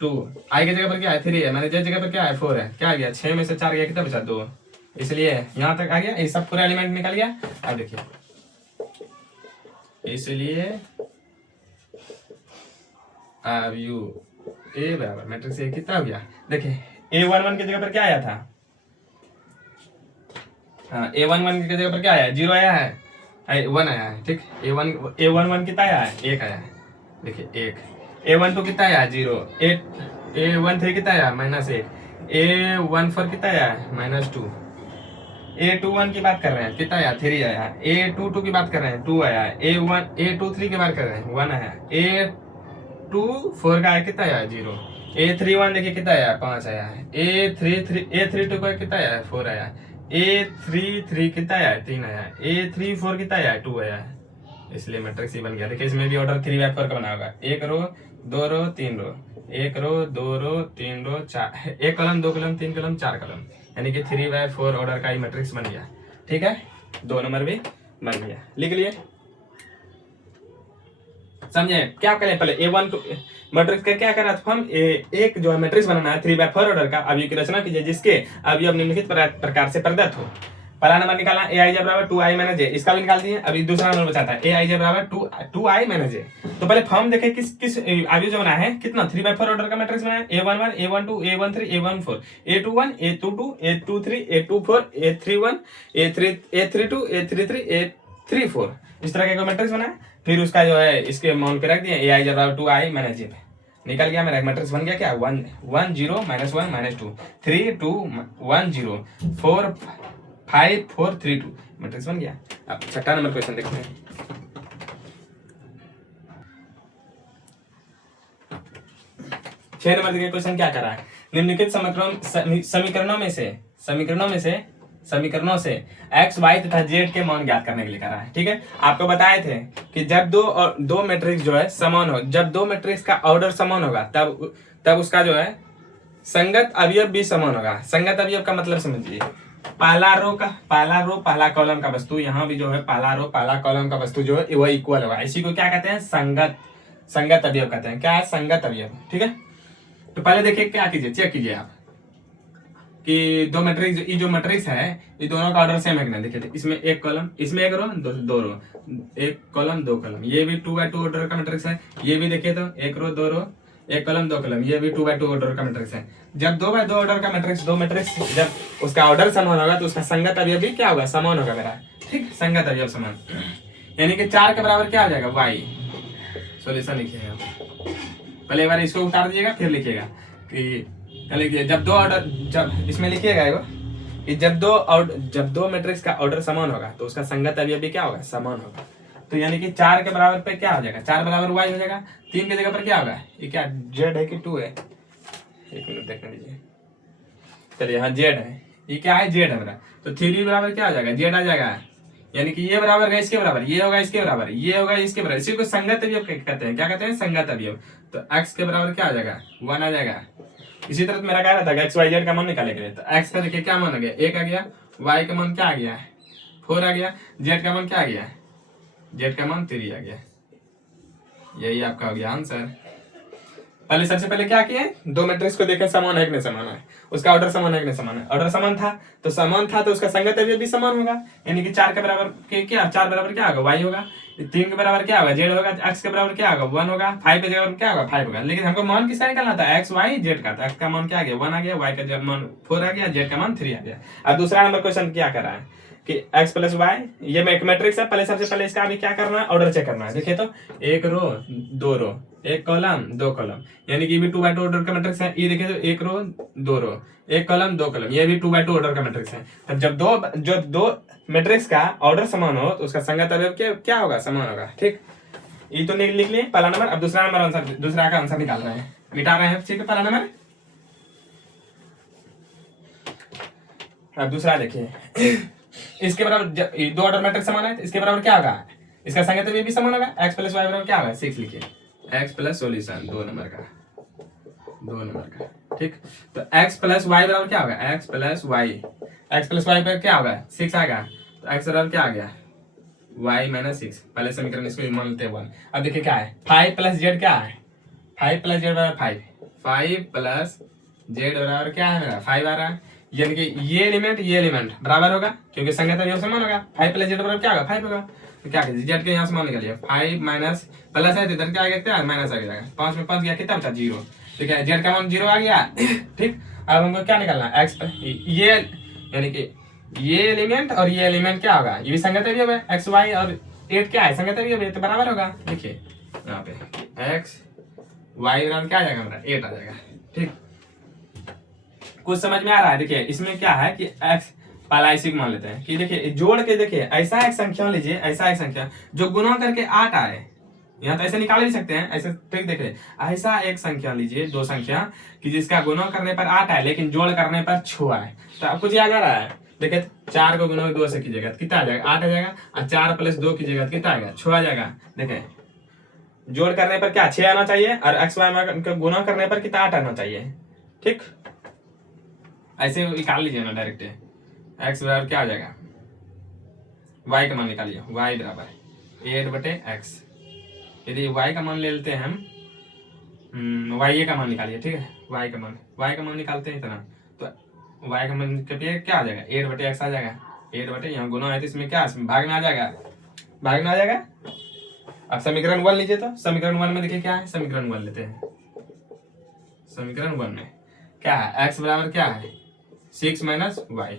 2 आई की जगह पर क्या है 3 है, माइनस जे की जगह पर क्या है 4 है, क्या आ गया 6 में से 4 गया कितना बचा 2। इसलिए यहाँ तक आ गया, ये सब पूरा एलिमेंट निकल गया। अब देखिए इसलिए अब यू ए बराबर मैट्रिक्स ए कितना हो गया, देखिए A11 की जगह पर क्या आया था, हाँ A11 की जगह पर क्या आया 0 आया है, 1 आया है। ठीक, A11 कितना आया है 1 आया है, देखिए 1। A12 कितना आया 0, A13 कितना आया -1, A14 कितना आया -2, A21 की बात कर रहे हैं कितना आया 3 आया है, A22 की बात कर रहे हैं 2 आया है, A23 की बात कर रहे हैं 1 आया है, A24 का आया कितना आया 0, A31 देखिए कितना आया 5 आया है, A32 का कितना आया 4 आया है, A33 कितना आया 3 आया है, A34 कितना आया 2 आया है। इसलिए मैट्रिक्स ही बन गया। देखिए इसमें भी ऑर्डर 3/4 का बना होगा, 1 रो 2 रो 3 रो, 1 रो 2 रो 3 रो 4, 1 कलम 2 कलम 3 कलम 4 कलम, यानी कि 3/4 ऑर्डर का ही मैट्रिक्स बन गया। ठीक है, 2 नंबर भी बन गया, लिख लिए, समझे क्या करें। पहले A1 मैट्रिक्स का क्या करा था हम, एक जो है मैट्रिक्स बनाना है 3/4 ऑर्डर का। अब ये की रचना कीजिए जिसके अब ये निम्नलिखित प्रकार से प्रदत्त हो। पहला नंबर निकालना Aij बराबर 2i - j, इसका भी निकाल दिए। अभी दूसरा नंबर बचाता है Aij बराबर 2i - j। तो पहले फॉर्म देखे किस आगे जो बना है कितना 3/4 ऑर्डर का मैट्रिक्स बनाया, A11 A12 A13 A14 A21 A22 A23 A24 A31 A32 A33 A34, इस तरह का मैट्रिक्स बनाया। फिर उसका जो है इसके मान पे रख दिए Aij बराबर 2i - j, निकल गया मेरा मैट्रिक्स बन गया क्या 1 1 0 -1 -2 3 2 1 0 4 5 4 3 2, मैट्रिक्स बन गया। अब छठा नंबर क्वेश्चन देखते हैं। छह नंबर देखिए क्वेश्चन क्या कर रहा है, निम्नलिखित समीकरणों से x y तथा z के मान ज्ञात करने के लिए कर रहा है। ठीक है, आपको बताए थे कि जब दो मैट्रिक्स जो है समान हो, जब दो मैट्रिक्स का ऑर्डर समान होगा तब उसका जो है संगत अवयव भी समान होगा। संगत अवयव का मतलब समझिए, पहला रो पहला कॉलम का वस्तु, यहाँ भी जो है पहला रो पहला कॉलम का वस्तु जो है वह इक्वल होगा। इसी को क्या कहते हैं संगत अवयव कहते हैं। क्या है संगत अवयव। ठीक है, तो पहले देखिए क्या कीजिए, चेक कीजिए आप कि दो मैट्रिक्स, ये जो मैट्रिक्स है ये दोनों का ऑर्डर सेम है कि नहीं। देखिए इसमें एक कॉलम, इसमें एक रो दो रो, एक कॉलम दो कॉलम, ये भी 2x2 ऑर्डर का मैट्रिक्स है। ये भी देखिए तो एक रो दो रो, एक कॉलम दो कॉलम, ये भी 2x2 ऑर्डर का मैट्रिक्स है। जब 2x2 ऑर्डर का मैट्रिक्स, दो मैट्रिक्स जब उसका ऑर्डर समान होगा तो उसका संगत अवयव भी क्या होगा समान होगा मेरा। ठीक, संगत अवयव समान, यानी कि 4 के बराबर क्या हो जाएगा y। सॉल्यूशन लिखिएगा, पहले एक बार इसको उतार दीजिएगा फिर लिखिएगा कि लिखिए जब इसमें लिखिएगा कि जब दो मैट्रिक्स का ऑर्डर समान होगा तो उसका संगत अवयव भी क्या होगा समान होगा। तो यानी कि 4 के बराबर पे क्या हो जाएगा, 4 बराबर y हो जाएगा। 3 की जगह पर क्या होगा, ये क्या z है कि 2 है, एक मिनट देखने दीजिए। चलिए यहाँ z है, ये क्या है z है मेरा, तो 3 बराबर क्या हो जाएगा z आ जाएगा। यानी कि ये बराबर है इसके बराबर, ये होगा इसके बराबर, ये होगा इसके बराबर, इसी को संगत अवयव कहते हैं। क्या कहते हैं संगत अवयव। तो x के बराबर क्या आ जाएगा 1 आ जाएगा। इसी तरह मेरा कह रहा था x y z का मान निकाले के लिए, तो x का देखिए क्या मान आ गया 1 आ गया, y का मान क्या आ गया 4 आ गया, z का मान क्या आ गया, z का मान 3 आ गया। यही आपका हो गया आंसर। पहले सबसे पहले क्या किए, दो मैट्रिक्स को देखें समान है कि नहीं समान है, उसका ऑर्डर समान है कि नहीं समान है। ऑर्डर समान था तो उसका संगत अवयव भी समान होगा। यानी कि 4 के बराबर के क्या, 4 बराबर क्या होगा y होगा, 3 के बराबर क्या होगा z होगा, x के बराबर क्या होगा 1 होगा, 5 के जगह क्या होगा 5 होगा। लेकिन हमको मान किसका निकालना था x y z का, तो x का मान क्या आ गया 1 आ गया, y का मान 4 आ गया, z का मान 3 आ गया। अब दूसरा नंबर क्वेश्चन क्या कर रहा है कि x प्लस वाई, ये मैट्रिक्स है, पहले सबसे पहले इसका अभी क्या करना है, ऑर्डर चेक करना है। देखिए तो एक रो दो रो, एक कॉलम दो कॉलम, यानी कि भी 2x2 ऑर्डर का मैट्रिक्स है। ये देखिए तो एक रो एक कॉलम दो कॉलम, ये भी 2x2 ऑर्डर का मैट्रिक्स है। तब जब दो मैट्रिक्स का ऑर्डर समान हो तो उसका संगत अवयव क्या होगा, समान होगा। ठीक, ये तो लिख लिए पहला नंबर। अब दूसरा नंबर आंसर, दूसरा का आंसर निकाल रहे हैं, मिटा रहे हैं। ठीक है, पहला नंबर। अब दूसरा देखिए, इसके बराबर दो ऑर्डर मैट्रिक्स समान है, तो इसके बराबर क्या होगा, इसका संगत भी समान होगा। x प्लस वाई बराबर क्या होगा, 6 लिखिए, x प्लस सोल्यूशन दो नंबर का। ठीक, तो x प्लस वाई बराबर क्या होगा, x प्लस वाई पर क्या होगा, 6 आएगा। तो x बराबर क्या आ गया, y माइनस 6। पहले समीकरण इसको मान लेते हैं 1। अब देखिए क्या है, 5 प्लस जेड क्या है, 5 प्लस जेड बराबर 5 प्लस जेड बराबर क्या है मेरा, 5 आ रहा है। यानी कि ये एलिमेंट बराबर होगा, क्योंकि संगत अवयव समान होगा। 5 प्लस जेड बराबर क्या होगा, 5 होगा। तो क्या कीजिए, जेड के यहाँ से मान निकालिए, 5 माइनस प्लस है तो इधर क्या आ गया, क्या माइनस आ जाएगा। 5 में 5 गया, कितना बचा, 0। ठीक है, जेड का मान 0 आ गया। ठीक, अब हमको क्या निकालना है, एक्स, ये यानी कि ये एलिमेंट और ये एलिमेंट क्या होगा, ये भी संगत अवयव है। एक्स वाई और 8 क्या है, संगत अवयव है, तो बराबर होगा। देखिए यहाँ पे एक्स वाई बराबर क्या आ जाएगा मेरा, 8 आ जाएगा। ठीक, कुछ समझ में आ रहा है। देखिए इसमें क्या है कि x पहला इसी को मान लेते हैं कि देखिए जोड़ के, देखिए ऐसा एक संख्या लीजिए, ऐसा एक संख्या जो गुना करके 8 आए, यहाँ तो ऐसे निकाल भी सकते हैं, ऐसे ट्रिक देख रहे। ऐसा एक संख्या लीजिए, दो संख्या कि जिसका गुना करने पर 8 आए लेकिन जोड़ करने पर 6 आए। तो आपको याद आ रहा है, देखिए 4 को गुना 2 से कीजिएगा तो कितना आ जाएगा, 8 आ जाएगा। और 4 प्लस 2 कीजिएगा तो कितना आएगा, 6 आ जाएगा। देखिए जोड़ करने पर क्या 6 आना चाहिए, और एक्स वाई गुना करने पर कितना 8 आना चाहिए। ठीक, ऐसे निकाल लीजिए ना डायरेक्ट, x बराबर क्या हो जाएगा, y का मान निकालिए, y बराबर 8/x। यदि y का मान ले लेते हैं हम, y का मान निकालिए। ठीक है, y का मान निकालते हैं इतना, तो y का मान क्या आ जाएगा, 8/x आ जाएगा। 8 यहाँ गुना है तो इसमें क्या, भाग में आ जाएगा। अब समीकरण 1 लीजिए, तो समीकरण 1 में देखिए क्या है, समीकरण 1 लेते हैं। समीकरण 1 में क्या है, x बराबर क्या है, 6 माइनस वाई,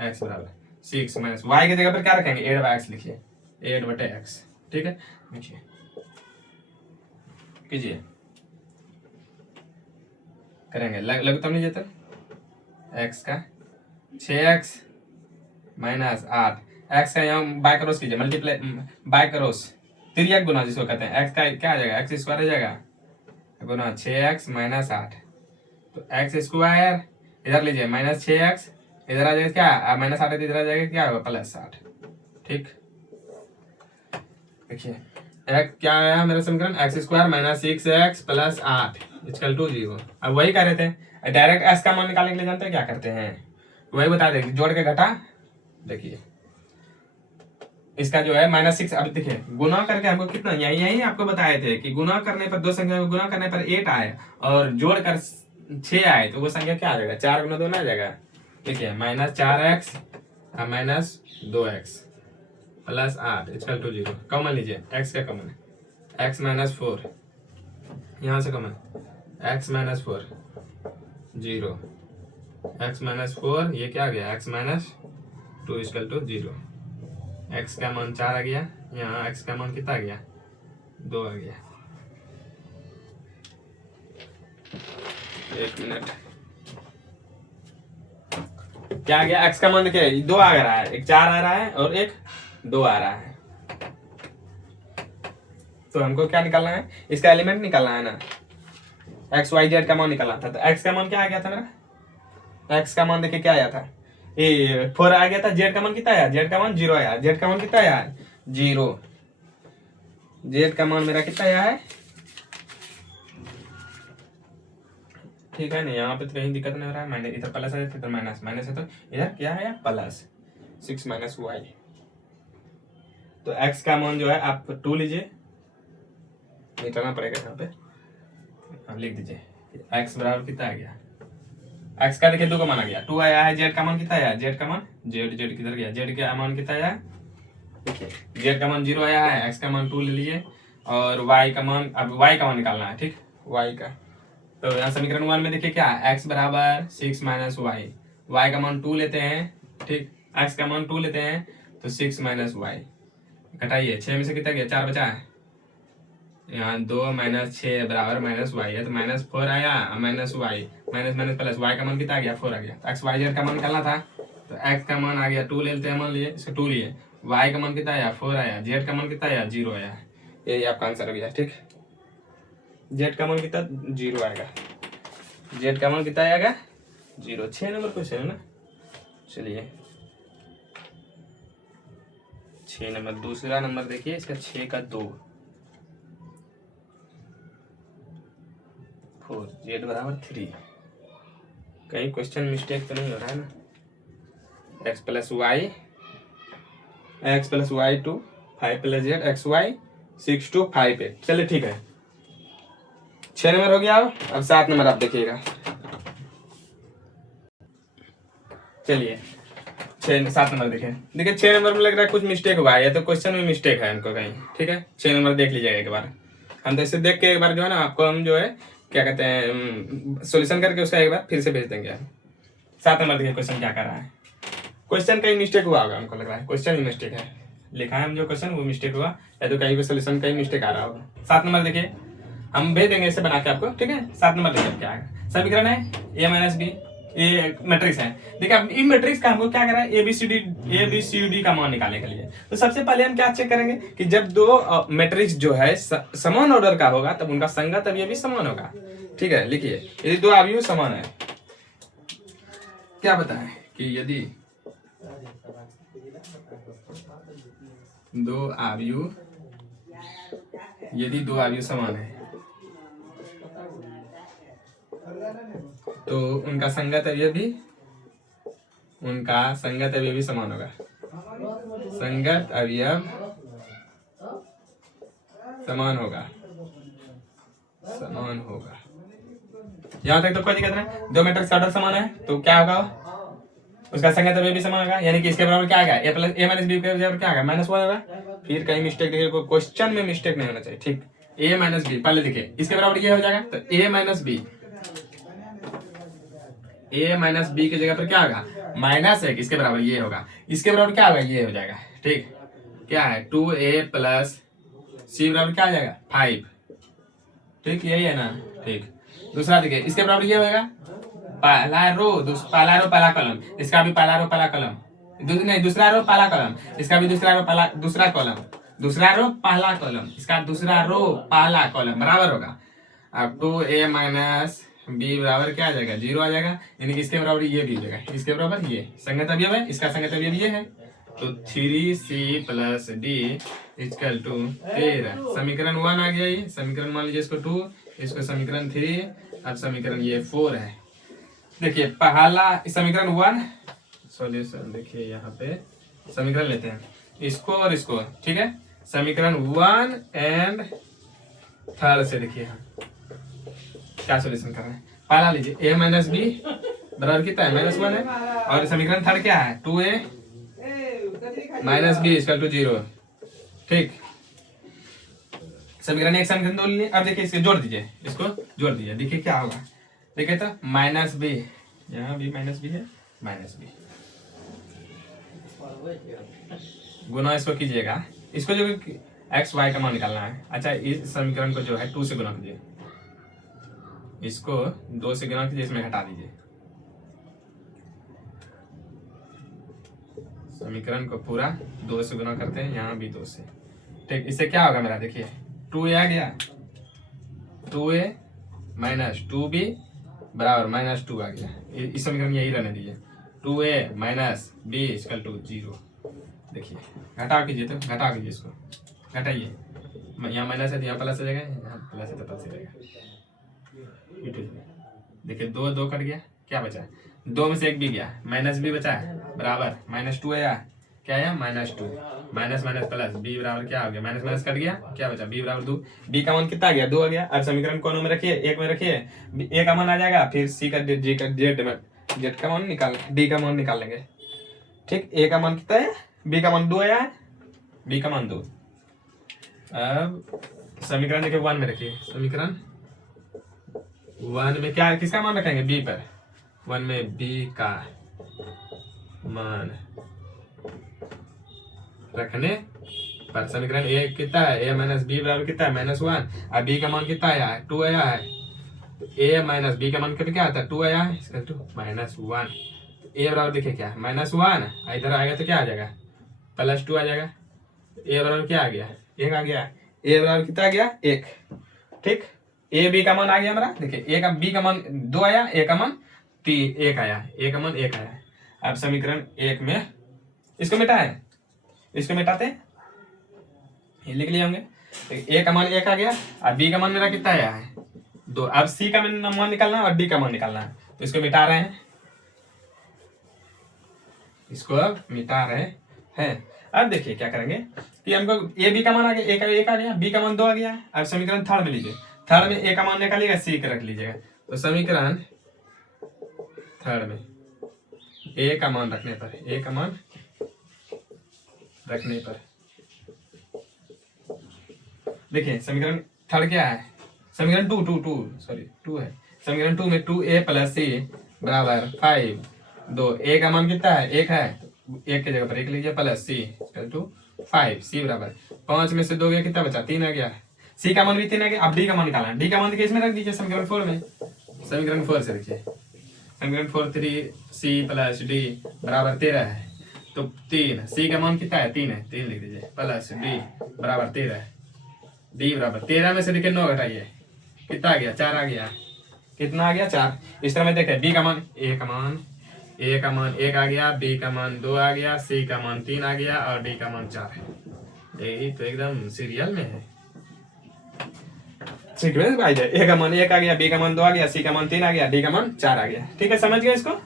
एक्स बराबर 6 माइनस वाई की जगह पर क्या रखेंगे, 8/x लिखिए, 8/x। ठीक है, देखिए कीजिए, करेंगे लघुत्तम लीजिए तो x का 6x माइनस 8, x का यहाँ बाय क्रॉस कीजिए, मल्टीप्लाई बाय क्रॉस, तिर्यक गुना जिसको कहते हैं। x का क्या आ जाएगा, x स्क्वायर आ जाएगा, गुना 6x माइनस 8। तो x स्क्वायर इधर लीजिए, माइनस 6x इधर आ जाएगा, क्या माइनस 8 इधर आ जाएगा, क्या होगा, प्लस 8। ठीक, देखिए क्या आया मेरा समीकरण, x square minus 6x plus 8 equal to 0। अब वही कर रहे थे, डायरेक्ट x का मान निकालने के लिए जानते हैं क्या करते हैं, वही बता देंगे, जोड़ के घटा। देखिए इसका जो है -6। अब देखिए गुना करके हमको कितना, यही आपको बताए थे कि गुना करने पर दो संख्या गुना करने पर 8 आए और जोड़ कर 6 आए, तो वो संख्या क्या आ जाएगा, 4 गुना 2 ना आ जाएगा। देखिए -4x -2x plus 8 equal to 0। Common लीजिए, x का कॉमन, x माइनस 4, यहाँ से common x minus 4 0, x minus 4 ये क्या आ गया, x minus 2 equal to 0। x का मान 4 आ गया, यहाँ x का मान कितना आ गया, 2 आ गया। एक मिनट, क्या आ गया, x का मान देखिए 2 आ रहा है, एक 4 आ रहा है और एक 2 आ रहा है। तो हमको क्या निकालना है, इसका एलिमेंट निकालना है ना, x y z का मान निकालना था। तो x का मान क्या आ गया था मेरा, x का मान देखिए क्या आया था, ये 4 आ गया था। z का मान कितना आया, z का मान 0 आया। z का मान कितना आया, 0। z का मान मेरा कितना आया है, ठीक है ना, यहाँ पे तो कहीं दिक्कत नहीं हो रहा है, माइनस इधर प्लस है इधर माइनस है, तो इधर क्या है प्लस 6 माइनस वाई। तो x का मान जो है आप 2 लीजिए, मिटाना पड़ेगा यहाँ पे, लिख दीजिए x बराबर कितना आ गया, x का देखिए 2 का मान आ गया, 2 आया है। z का मान कितना आया, z का मान z किधर गया, z का मान कितना आया, देखिए z का मान 0 आया है, x का मान 2 ले लीजिए और y का मान, अब y का मान निकालना है। ठीक, y का, तो यहाँ समीकरण 1 में देखिए क्या, x बराबर 6 माइनस वाई, y का मान 2 लेते हैं। ठीक, एक्स का मान 2 लेते हैं तो 6 माइनस वाई, घटाइए 6 में से कितना गया, 4 बचा है, यहाँ 2 माइनस 6 बराबर माइनस वाई है, तो माइनस 4 आया, minus y, minus minus plus, y का मान कितना आ गया, 4 आ गया। तो एक्स वाई जेड का मान निकालना था, तो एक्स का मान आ गया 2 ले लेते हैं, मान लिए इसको 2 लिए, वाई का मान कितना आया 4 आया, जेड का मान कितना आया 0 आया। यही आपका आंसर हो गया। ठीक, जेड का मान कितना 0 आएगा, जेड का मान कितना आएगा 0। 6 नंबर क्वेश्चन है ना। चलिए 6 नंबर, दूसरा नंबर देखिए इसका 6 का 2, 4 जेड बराबर 3। कहीं क्वेश्चन मिस्टेक तो नहीं हो रहा है ना। X plus y 2 5 plus z x y 6 2 5 8। चलिए ठीक है, 6 नंबर हो गया। अब 7 नंबर आप देखिएगा। चलिए 7 नंबर देखिए, देखिए 6 नंबर में लग रहा है कुछ मिस्टेक हुआ है, या तो क्वेश्चन में मिस्टेक है इनको कहीं। ठीक है, 6 नंबर देख लीजिएगा एक बार, हम तो इसे देख के एक बार जो है ना आपको हम जो है क्या कहते हैं सॉल्यूशन करके उसका एक बार फिर से भेज देंगे। 7 नंबर देखिए क्वेश्चन क्या कर रहा है। क्वेश्चन कहीं मिस्टेक हुआ होगा, हमको लग रहा है क्वेश्चन ही मिस्टेक है, लिखा है हम जो क्वेश्चन वो मिस्टेक हुआ, या तो कहीं पे सॉल्यूशन कहीं मिस्टेक आ रहा होगा। 7 नंबर देखिए, हम भेज देंगे इसे बना के आपको। ठीक है, 7 नंबर देखिए क्या आएगा। समीकरण है ए माइनस बी, ये मैट्रिक्स है। देखिए अब इन मैट्रिक्स का हमको क्या करना है, एबीसीडी का मान निकालने के लिए। तो सबसे पहले हम क्या चेक करेंगे कि जब दो मैट्रिक्स जो है समान ऑर्डर का होगा तब उनका संगत अवयव भी समान होगा। ठीक है, लिखिए यदि दो अवयव समान है, क्या बताएं कि यदि दो अवयव समान है तो उनका संगत अवयव भी समान होगा। संगत अवयव समान होगा। यहाँ तक तो कोई दिक्कत नहीं। दो मैट्रिक्स का ऑर्डर समान है तो क्या होगा, उसका संगत अवयव भी समान होगा, यानी कि इसके बराबर क्या आएगा, ए प्लस ए माइनस बी के बराबर क्या आएगा, -1 होगा। फिर कहीं मिस्टेक देखिए, कोई क्वेश्चन में मिस्टेक नहीं होना चाहिए। ठीक, ए माइनस बी पहले देखिए इसके बराबर ये हो जाएगा, तो ए माइनस बी की जगह पर क्या होगा, -1 इसके बराबर ये होगा, इसके बराबर क्या होगा, ये हो जाएगा। ठीक, क्या है 2a प्लस सी बराबर क्या आ जाएगा 5। ठीक, यही है ना। ठीक, दूसरा देखिए इसके बराबर ये होगा, पहला रो पहला कॉलम, इसका भी पहला रो पहला कॉलम, दूसरा रो पहला कॉलम, इसका भी दूसरा रो दूसरा कॉलम, दूसरा रो पहला कॉलम, इसका दूसरा रो पहला कॉलम बराबर होगा। अब 2a माइनस बी बराबर क्या आ जाएगा 0 आ जाएगा, यानी कि इसके बराबर ये भी हो जाएगा, इसके बराबर ये संगत अवयव है, इसका संगत अवयव ये है। तो 3c plus D equal to 13। समीकरण 1 आ गया, ये समीकरण मान लीजिए इसको 2, इसको समीकरण 3, अब समीकरण ये 4 है। देखिए पहला समीकरण 1 सॉल्यूशन, देखिए यहाँ पे समीकरण लेते हैं इसको और इसको। ठीक है, समीकरण 1 एंड 3 से देखिए हम क्या सॉल्यूशन कर रहे हैं। पहला लीजिए a माइनस बी बराबर कितना है -1 है, और समीकरण 3 क्या है 2a minus B equal to 0। ठीक, समीकरण 1 समीकरण 2 लिए। अब देखिए इसके जोड़ दीजिए, इसको जोड़ दीजिए, देखिए क्या होगा। देखिए तो माइनस बी, यहाँ भी माइनस बी है, माइनस बी गुना इसको कीजिएगा, इसको जो एक्स वाई का मान निकालना है। अच्छा, इस समीकरण को जो है 2 से गुना कीजिए, इसको 2 से गुना कीजिए, इसमें घटा दीजिए, समीकरण को पूरा 2 से गुना करते हैं, यहाँ भी 2 से। ठीक, इससे क्या होगा मेरा, देखिए 2a आ गया, 2a माइनस 2b बराबर -2 आ गया। इस समीकरण यही रहने दीजिए, 2a minus B equal to 0। देखिए घटाव कीजिए, तो घटाव कीजिए, इसको घटाइए, यहाँ माइनस है तो यहाँ प्लस हो जाएगा, यहाँ प्लस है तो प्लस हो जाएगा। देखिए 2 कट गया, क्या बचा, 2 में से 1 भी गया, माइनस बी बचा है बराबर -2 आया, क्या आया -2, माइनस माइनस प्लस बी बराबर क्या हो गया, माइनस माइनस कट गया, क्या बचा बी बराबर 2। बी का मान कितना आ गया 2 आ गया। अब समीकरण कोनों में रखिए, 1 में रखिए, ए का मान आ जाएगा, फिर सी का जी का जेड का मान निकाल, डी का मान निकाल लेंगे। ठीक, ए का मान कितना है, बी का मान 2 आया है, बी का मान 2। अब समीकरण देखिए 1 में रखिए, समीकरण 1 में क्या किसका मान रखेंगे, बी पर, 1 में बी का मान रखने पर समीकरण ए कितना है, ए माइनस बी बराबर कितना है, -1। अब बी का मान कितना आया है, 2 आया है। तो ए माइनस बी का मान क्या आता है, 2 आया है, इसका 2 -1। ए बराबर देखिए क्या है, -1, इधर आएगा तो क्या आ जाएगा, +2 आ जाएगा। ए बराबर क्या आ गया, 1 आ गया। ए बराबर कितना आ गया, 1। ठीक, ए बी का मान आ गया हमारा। देखिए ए का बी का मान 2 आया, ए का मान 1 आया, ए का मान 1 आया। अब समीकरण 1 में इसको मिटाएं, इसको मिटाते ये लिख लिए होंगे। तो ए का मान 1 आ गया, और बी का मान मेरा कितना आया है, 2। अब सी का मान निकालना है और डी का मान निकालना है, तो इसको मिटा रहे हैं, इसको अब मिटा रहे हैं। अब देखिए क्या करेंगे कि हमको ए बी का मान आ गया, ए का 1 आ गया, बी का मान 2 आ गया। अब समीकरण थर्ड में लीजिए, थर्ड में ए का मान निकालिएगा, सी का रख लीजिएगा। तो समीकरण थर्ड में ए का मान रखने पर, ए का मान रखने पर देखिए समीकरण थर्ड क्या है, समीकरण 2 है। समीकरण 2 में 2a + c बराबर 5। 2 a का मान कितना है, 1 है, 1 की जगह पर 1 लीजिए, प्लस c = 5। c बराबर 5 में से 2 गया, कितना बचा, 3 आ गया। c का मान भी 3 आ गया। अब d का मान निकालना है, d का मान देखिए इसमें रख दीजिए समीकरण 4 में। समीकरण 4 से देखिए, समीकरण 4 3c + d बराबर 13 है। तो 3 c का मान कितना है, 3 है, 3 लिख दीजिए, प्लस d बराबर 13 है। डी बराबर 13 में से देखिए 9 घटाइए, कितना आ गया, 4 आ गया। कितना आ गया, 4। इस तरह में देखें बी का मान, ए का मान 1 आ गया, बी का मान 2 आ गया, सी का मान 3 आ गया, और डी का मान 4 है। यही तो एकदम सीरियल में है, सीक्वेंस वाइज है। ए का मान 1 आ गया, बी का मान 2 आ गया, सी का मान 3 आ गया, डी का मान 4 आ गया। ठीक है, समझ गए इसको।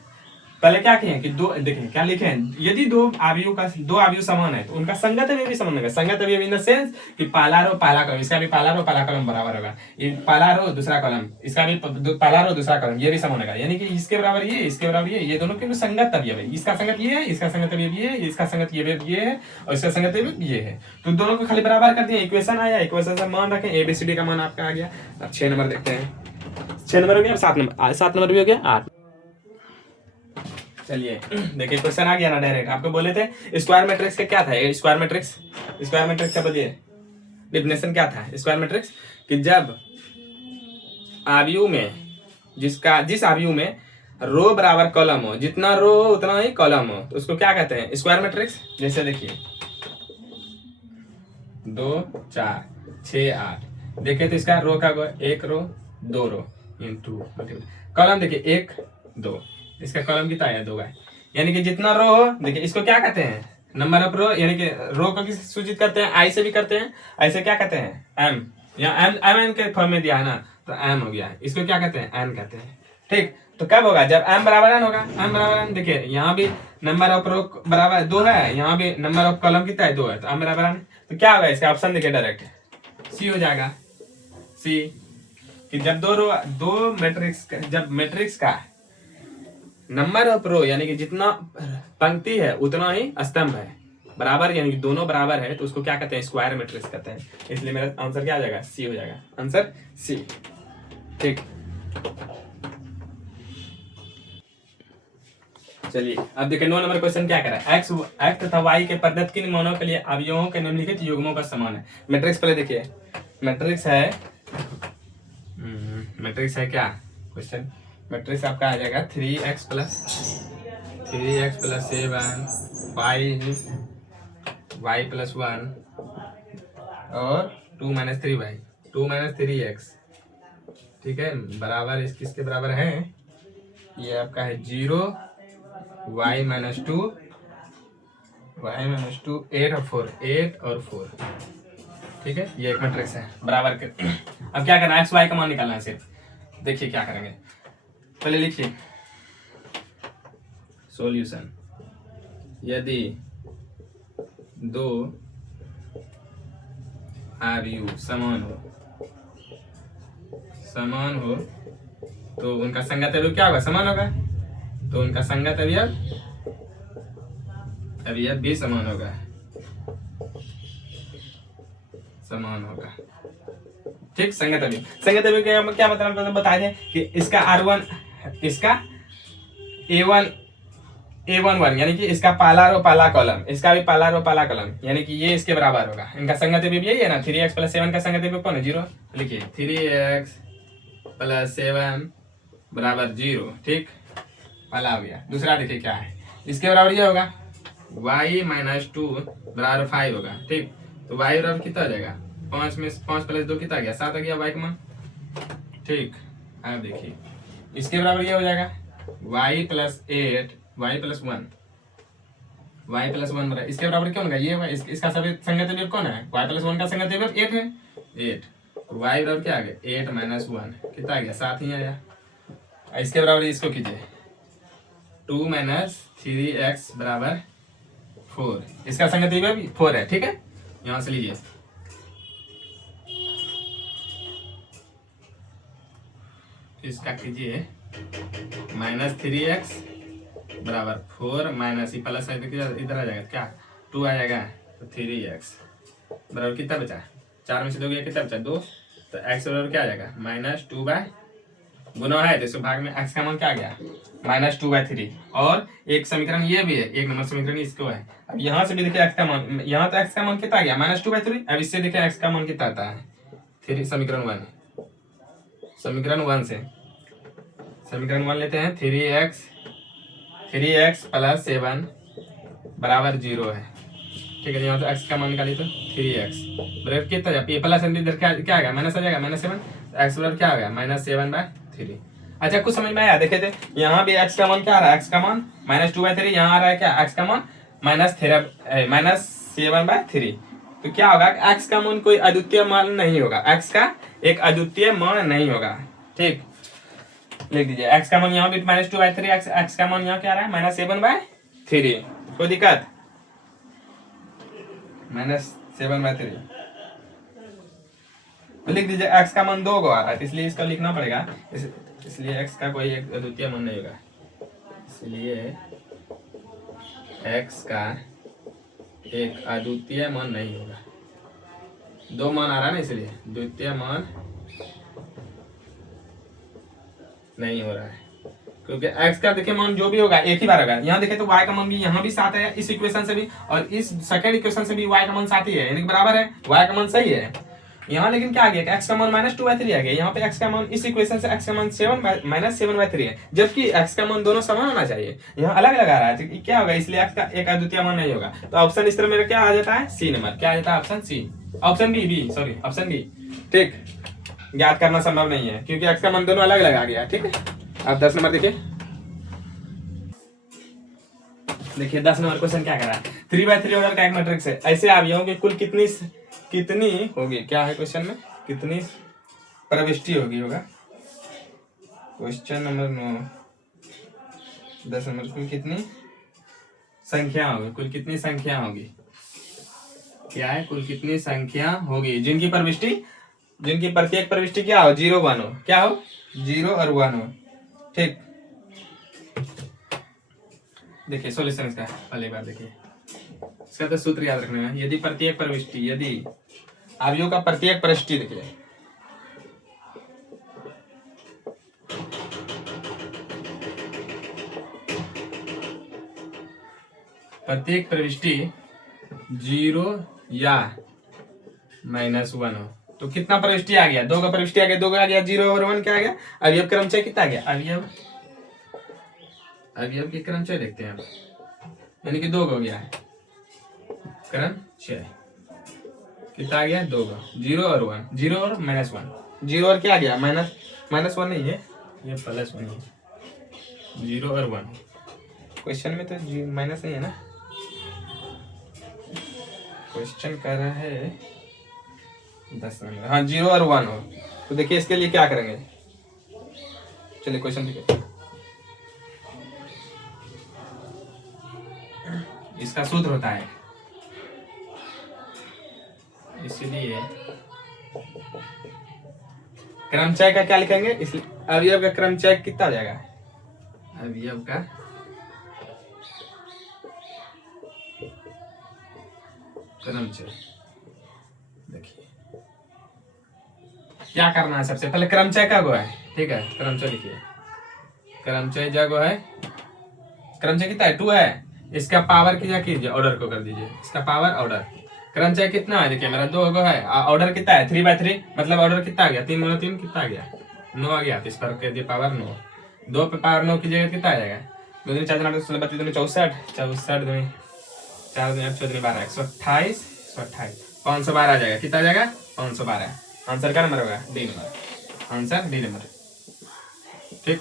पहले क्या किए कि दो, देखें क्या लिखे हैं, यदि दो अवयव समान है तो उनका संगत अवयव भी समान होगा। संगत अवयव इन द सेंस कि पहला रो पहला कॉलम, इसका भी पहला रो पहला कॉलम बराबर होगा, ये पहला रो दूसरा कॉलम, इसका भी पहला रो दूसरा कॉलम, ये भी समान होगा। यानी कि इसके बराबर ये, इसके बराबर ये दोनों के संगत अवयव है। इसका संगत ये है, इसका संगत अवयव ये है, इसका संगत ये है, और इसका संगत अवयव ये है। तो दोनों को खाली बराबर कर दिया, इक्वेशन आया, इक्वेशन से मान रखें, ABCD का मान आपका आ गया। अब 6 नंबर देखते हैं, 6 नंबर हो गया, 7 नंबर भी हो गया, 8। चलिए देखिए क्वेश्चन आ गया ना डायरेक्ट। आपको बोले थे स्क्वायर मैट्रिक्स का क्या था, स्क्वायर मैट्रिक्स का बोलिए डिफिनेशन क्या था स्क्वायर मैट्रिक्स, कि जब आव्यूह में जिस आव्यूह में रो बराबर कॉलम हो, जितना रो हो उतना ही कॉलम हो, तो उसको क्या कहते हैं, स्क्वायर मैट्रिक्स। जैसे देखिए 2 4 6 8, देखिए तो इसका रो का 1 रो 2 रो इंटू कॉलम, देखिए 1 2, इसका कॉलम कितना आया, 2 है। यानी कि जितना रो हो, देखिए इसको क्या कहते हैं, नंबर ऑफ रो। यानी कि रो को किस सूचित करते हैं, आई से भी करते हैं, ऐसे क्या कहते हैं, एम, या एम के फॉर्म में दिया है ना, तो एम हो गया। इसको क्या कहते हैं, एन कहते हैं। ठीक, तो कब होगा, जब एम बराबर एन होगा। एम बराबर एन, देखिए यहाँ भी नंबर ऑफ रो बराबर 2 है, यहाँ भी नंबर ऑफ कॉलम कितना है, 2 है, तो एम बराबर एन। तो क्या होगा इसका ऑप्शन, देखिए डायरेक्ट सी हो जाएगा। सी कि जब दो मैट्रिक्स, जब मैट्रिक्स का नंबर ऑफ रो यानी कि जितना पंक्ति है उतना ही स्तंभ है बराबर, यानी कि दोनों बराबर है, तो उसको क्या कहते हैं, स्क्वायर मैट्रिक्स कहते हैं। इसलिए मेरा आंसर क्या आ जाएगा, सी हो जाएगा, आंसर सी। ठीक, चलिए अब देखिए 9 नंबर क्वेश्चन क्या करा है, एक्स तथा वाई के प्रदत्त किन मानों के लिए अवयवों के निम्नलिखित युग्मों का समान है। मैट्रिक्स पहले देखिए, मैट्रिक्स है क्या क्वेश्चन, मैट्रिक्स आपका आ जाएगा 3x + 7 y + 1 और 2 - 3y 2 - 3x। ठीक है, बराबर किसके बराबर है, ये आपका है 0 y - 2 8 और 4। ठीक है, ये एक मैट्रिक्स है बराबर के। अब क्या करना है, x y का मान निकालना है सिर्फ। देखिए क्या करेंगे, पहले लिखिए सॉल्यूशन। यदि दो आव्यूह समान हो तो उनका संगत अवयव क्या होगा, समान होगा। तो उनका संगत अवयव भी समान होगा। ठीक, संगत अवयव क्या मतलब बता दें कि इसका R1, इसका A1 A11 यानी कि इसका पहला रो पहला कॉलम, इसका भी पहला रो पहला कॉलम, यानी कि ये इसके बराबर होगा। इनका संगत विभव यही है ना, 3x + 7 का संगत विभव कौन है? 0। लिखिए 3x + 7 = 0। ठीक, पहला हो गया। दूसरा देखिए क्या है, इसके बराबर ये होगा y - 2 = 5 होगा। ठीक, तो y बराबर कितना हो जाएगा? 5 में 5 + 2 कितना आ गया? 7 आ गया y का मान। ठीक, अब देखिए इसके बराबर ये हो जाएगा y + 8 y + 1 y + 1 बराबर इसके बराबर क्या होगा? ये इसका संगत विभव कौन है? y + 1 का संगत विभव 8 है। 8 तो y बराबर क्या आ गया? 8 - 1 कितना आ गया? 7 ही आया। इसके बराबर इसको कीजिए 2 - 3x = 4, इसका संगत विभव 4 है। ठीक है, यहां से लीजिए इसका कीजिए -3x = 4 माइनस प्लस है इधर आ जाएगा क्या? 2 आ जाएगा, तो 3x बराबर कितना बचा? 4 में से 2 गया, कितना बचा? 2। तो x बराबर क्या आ जाएगा? -2 गुना है तो इसको भाग में x का मान क्या आ गया? -2/3। और एक समीकरण ये भी है, एक नंबर समीकरण इसको है। अब यहाँ से भी देखिए x का मान, यहाँ तो x का मान कितना आ गया? -2/3। अब इससे देखिए x का मान कितना आता है? 3 समीकरण 1 से समीकरण 1 लेते हैं। 3x + 7 = 0 है। ठीक है, यहाँ तो x का मान निकालिए तो 3x बराबर कितना आ जाएगा? प्लस इधर क्या आ गया? माइनस आ जाएगा, -7। x बराबर क्या आ गया? -7/3। अच्छा, कुछ समझ में आया? देखे थे यहाँ भी x का मान क्या आ रहा है? x का मान -2/3, यहाँ आ रहा है क्या? x का मान -7/3। तो क्या होगा? x का मान कोई अद्वितीय मान नहीं होगा, x का एक अद्वितीय मान नहीं होगा। ठीक, लिख दीजिए x का मान यहाँ भी -2/3, x का मान यहाँ क्या आ रहा है? -7/3। कोई दिक्कत? -7/3 तो लिख दीजिए। x का मान 2 आ रहा है, इसलिए इसका लिखना पड़ेगा। इसलिए x का कोई एक अद्वितीय मान नहीं होगा, इसलिए x का एक अद्वितीय मान नहीं होगा। 2 मान आ रहा है ना, इसलिए द्वितीय मान नहीं हो रहा है, क्योंकि x का देखिए मान जो भी होगा एक ही बार होगा। यहाँ देखे तो y का मान भी यहाँ भी 7 है, इस इक्वेशन से भी और इस सेकंड इक्वेशन से भी y का मान 7 ही है, यानी कि बराबर है, y का मान सही है। यहाँ लेकिन क्या आ गया? x का मान -2/3 आ गया। यहाँ पे x का मान इस इक्वेशन से x का मान -7/3 है, जबकि x का मान दोनों समान होना चाहिए। यहाँ अलग अलग आ रहा है, तो क्या होगा? इसलिए x का एक अद्वितीय मान नहीं होगा। तो ऑप्शन इस तरह मेरा क्या आ जाता है? C number. क्या आ जाता है? Option C, option B, option B. ठीक, ज्ञात करना संभव नहीं है क्योंकि x का मान दोनों अलग अलग आ गया। ठीक है, अब 10 नंबर देखिए। देखिए 10 नंबर क्वेश्चन क्या कर रहा है? 3x3 ऑर्डर का एक मैट्रिक्स है, ऐसे अवयवों की कुल कितनी होगी? क्या है क्वेश्चन में? कितनी प्रविष्टि होगी होगा? क्वेश्चन नंबर 9 10 नंबर कुल कितनी संख्या होगी? कुल कितनी संख्या होगी? क्या है? कुल कितनी संख्या होगी जिनकी प्रत्येक प्रविष्टि क्या हो? 0 1 हो। क्या हो? 0 और 1 हो। ठीक, देखिए सॉल्यूशन इसका पहले बार देखिए, इसका तो सूत्र याद रखना है। यदि अवयव का प्रत्येक प्रविष्टि देखिए प्रत्येक प्रविष्टि 0 या -1 हो तो कितना प्रविष्टि आ गया? 2 का प्रविष्टि आ गया, 2 का आ गया, 0 और 1 क्या आ गया? अवयव क्रमचय कितना आ गया? अवयव के क्रमचय देखते हैं अब, यानी कि 2 हो गया है क्रमचय। कितना आ गया? 2 का, 0 और 1, 0 और -1, 0 और क्या आ गया? -1 नहीं है, ये +1 है, 0 और 1। क्वेश्चन में तो माइनस नहीं है ना, क्वेश्चन कर रहा है 10 नंबर। हाँ, 0 और 1 हो तो देखिए इसके लिए क्या करेंगे? चलिए क्वेश्चन देखिए। इसका सूत्र होता है, इसलिए क्रमचय का क्या लिखेंगे? इसलिए अवयव का क्रमचय कितना आ जाएगा? अवयव का क्रमचय देखिए क्या करना है। सबसे पहले क्रमचय का गो है, ठीक है, क्रमचय लिखिए। क्रमचय जगह है, क्रमचय कितना है 2 है, इसका पावर क्या कीजिए ऑर्डर को कर दीजिए, इसका पावर ऑर्डर। क्रमचय कितना है देखिए मेरा 2 है, ऑर्डर कितना है 3/3, मतलब ऑर्डर कितना आ गया 3 गुना 3 कितना आ गया 9 आ गया, तो इस पर कर दिए पावर 9, 2 पे पावर 9 की जगह कितना आ जाएगा 2 दूनी 4 दूनी 8 16 32 दूनी 64 64 दूनी 4 दूनी 8 6 दूनी 12 128 512 आ जाएगा, कितना आ जाएगा 512। आंसर क्या नंबर होगा D number, answer D number. ठीक,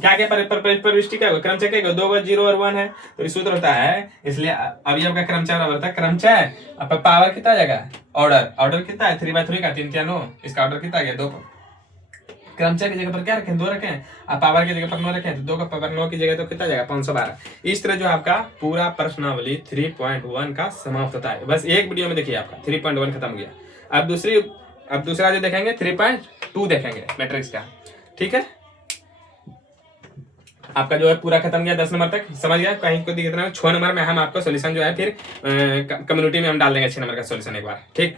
क्या क्या प्रविष्टि क्या होगा क्रमचय क्या होगा 2 0 और 1 है, तो सूत्र होता है, इसलिए अवयव का क्रमचय बराबर होता है क्रमचय अब पावर कितना आ जाएगा ऑर्डर, ऑर्डर कितना है 3/3 का 3 क्या 9, इसका ऑर्डर कितना आ गया 2। क्रमचय की जगह पर क्या रखें 2 रखें, अब पावर की जगह पर 9 रखें, तो 2 का पावर 9 की जगह तो कितना जाएगा 512। इस तरह जो आपका पूरा प्रश्नावली 3.1 का समाप्त होता है। बस एक वीडियो में देखिए आपका 3.1 खत्म हो गया। अब दूसरा जो देखेंगे 3.2 देखेंगे मैट्रिक्स का। ठीक है, आपका जो है पूरा खत्म गया 10 नंबर तक, समझ गया। कहीं को दिक्कत ना, 6 नंबर में हम आपको सोल्यूशन जो है फिर कम्युनिटी में हम डाल देंगे 6 नंबर का सोल्यूशन एक बार। ठीक।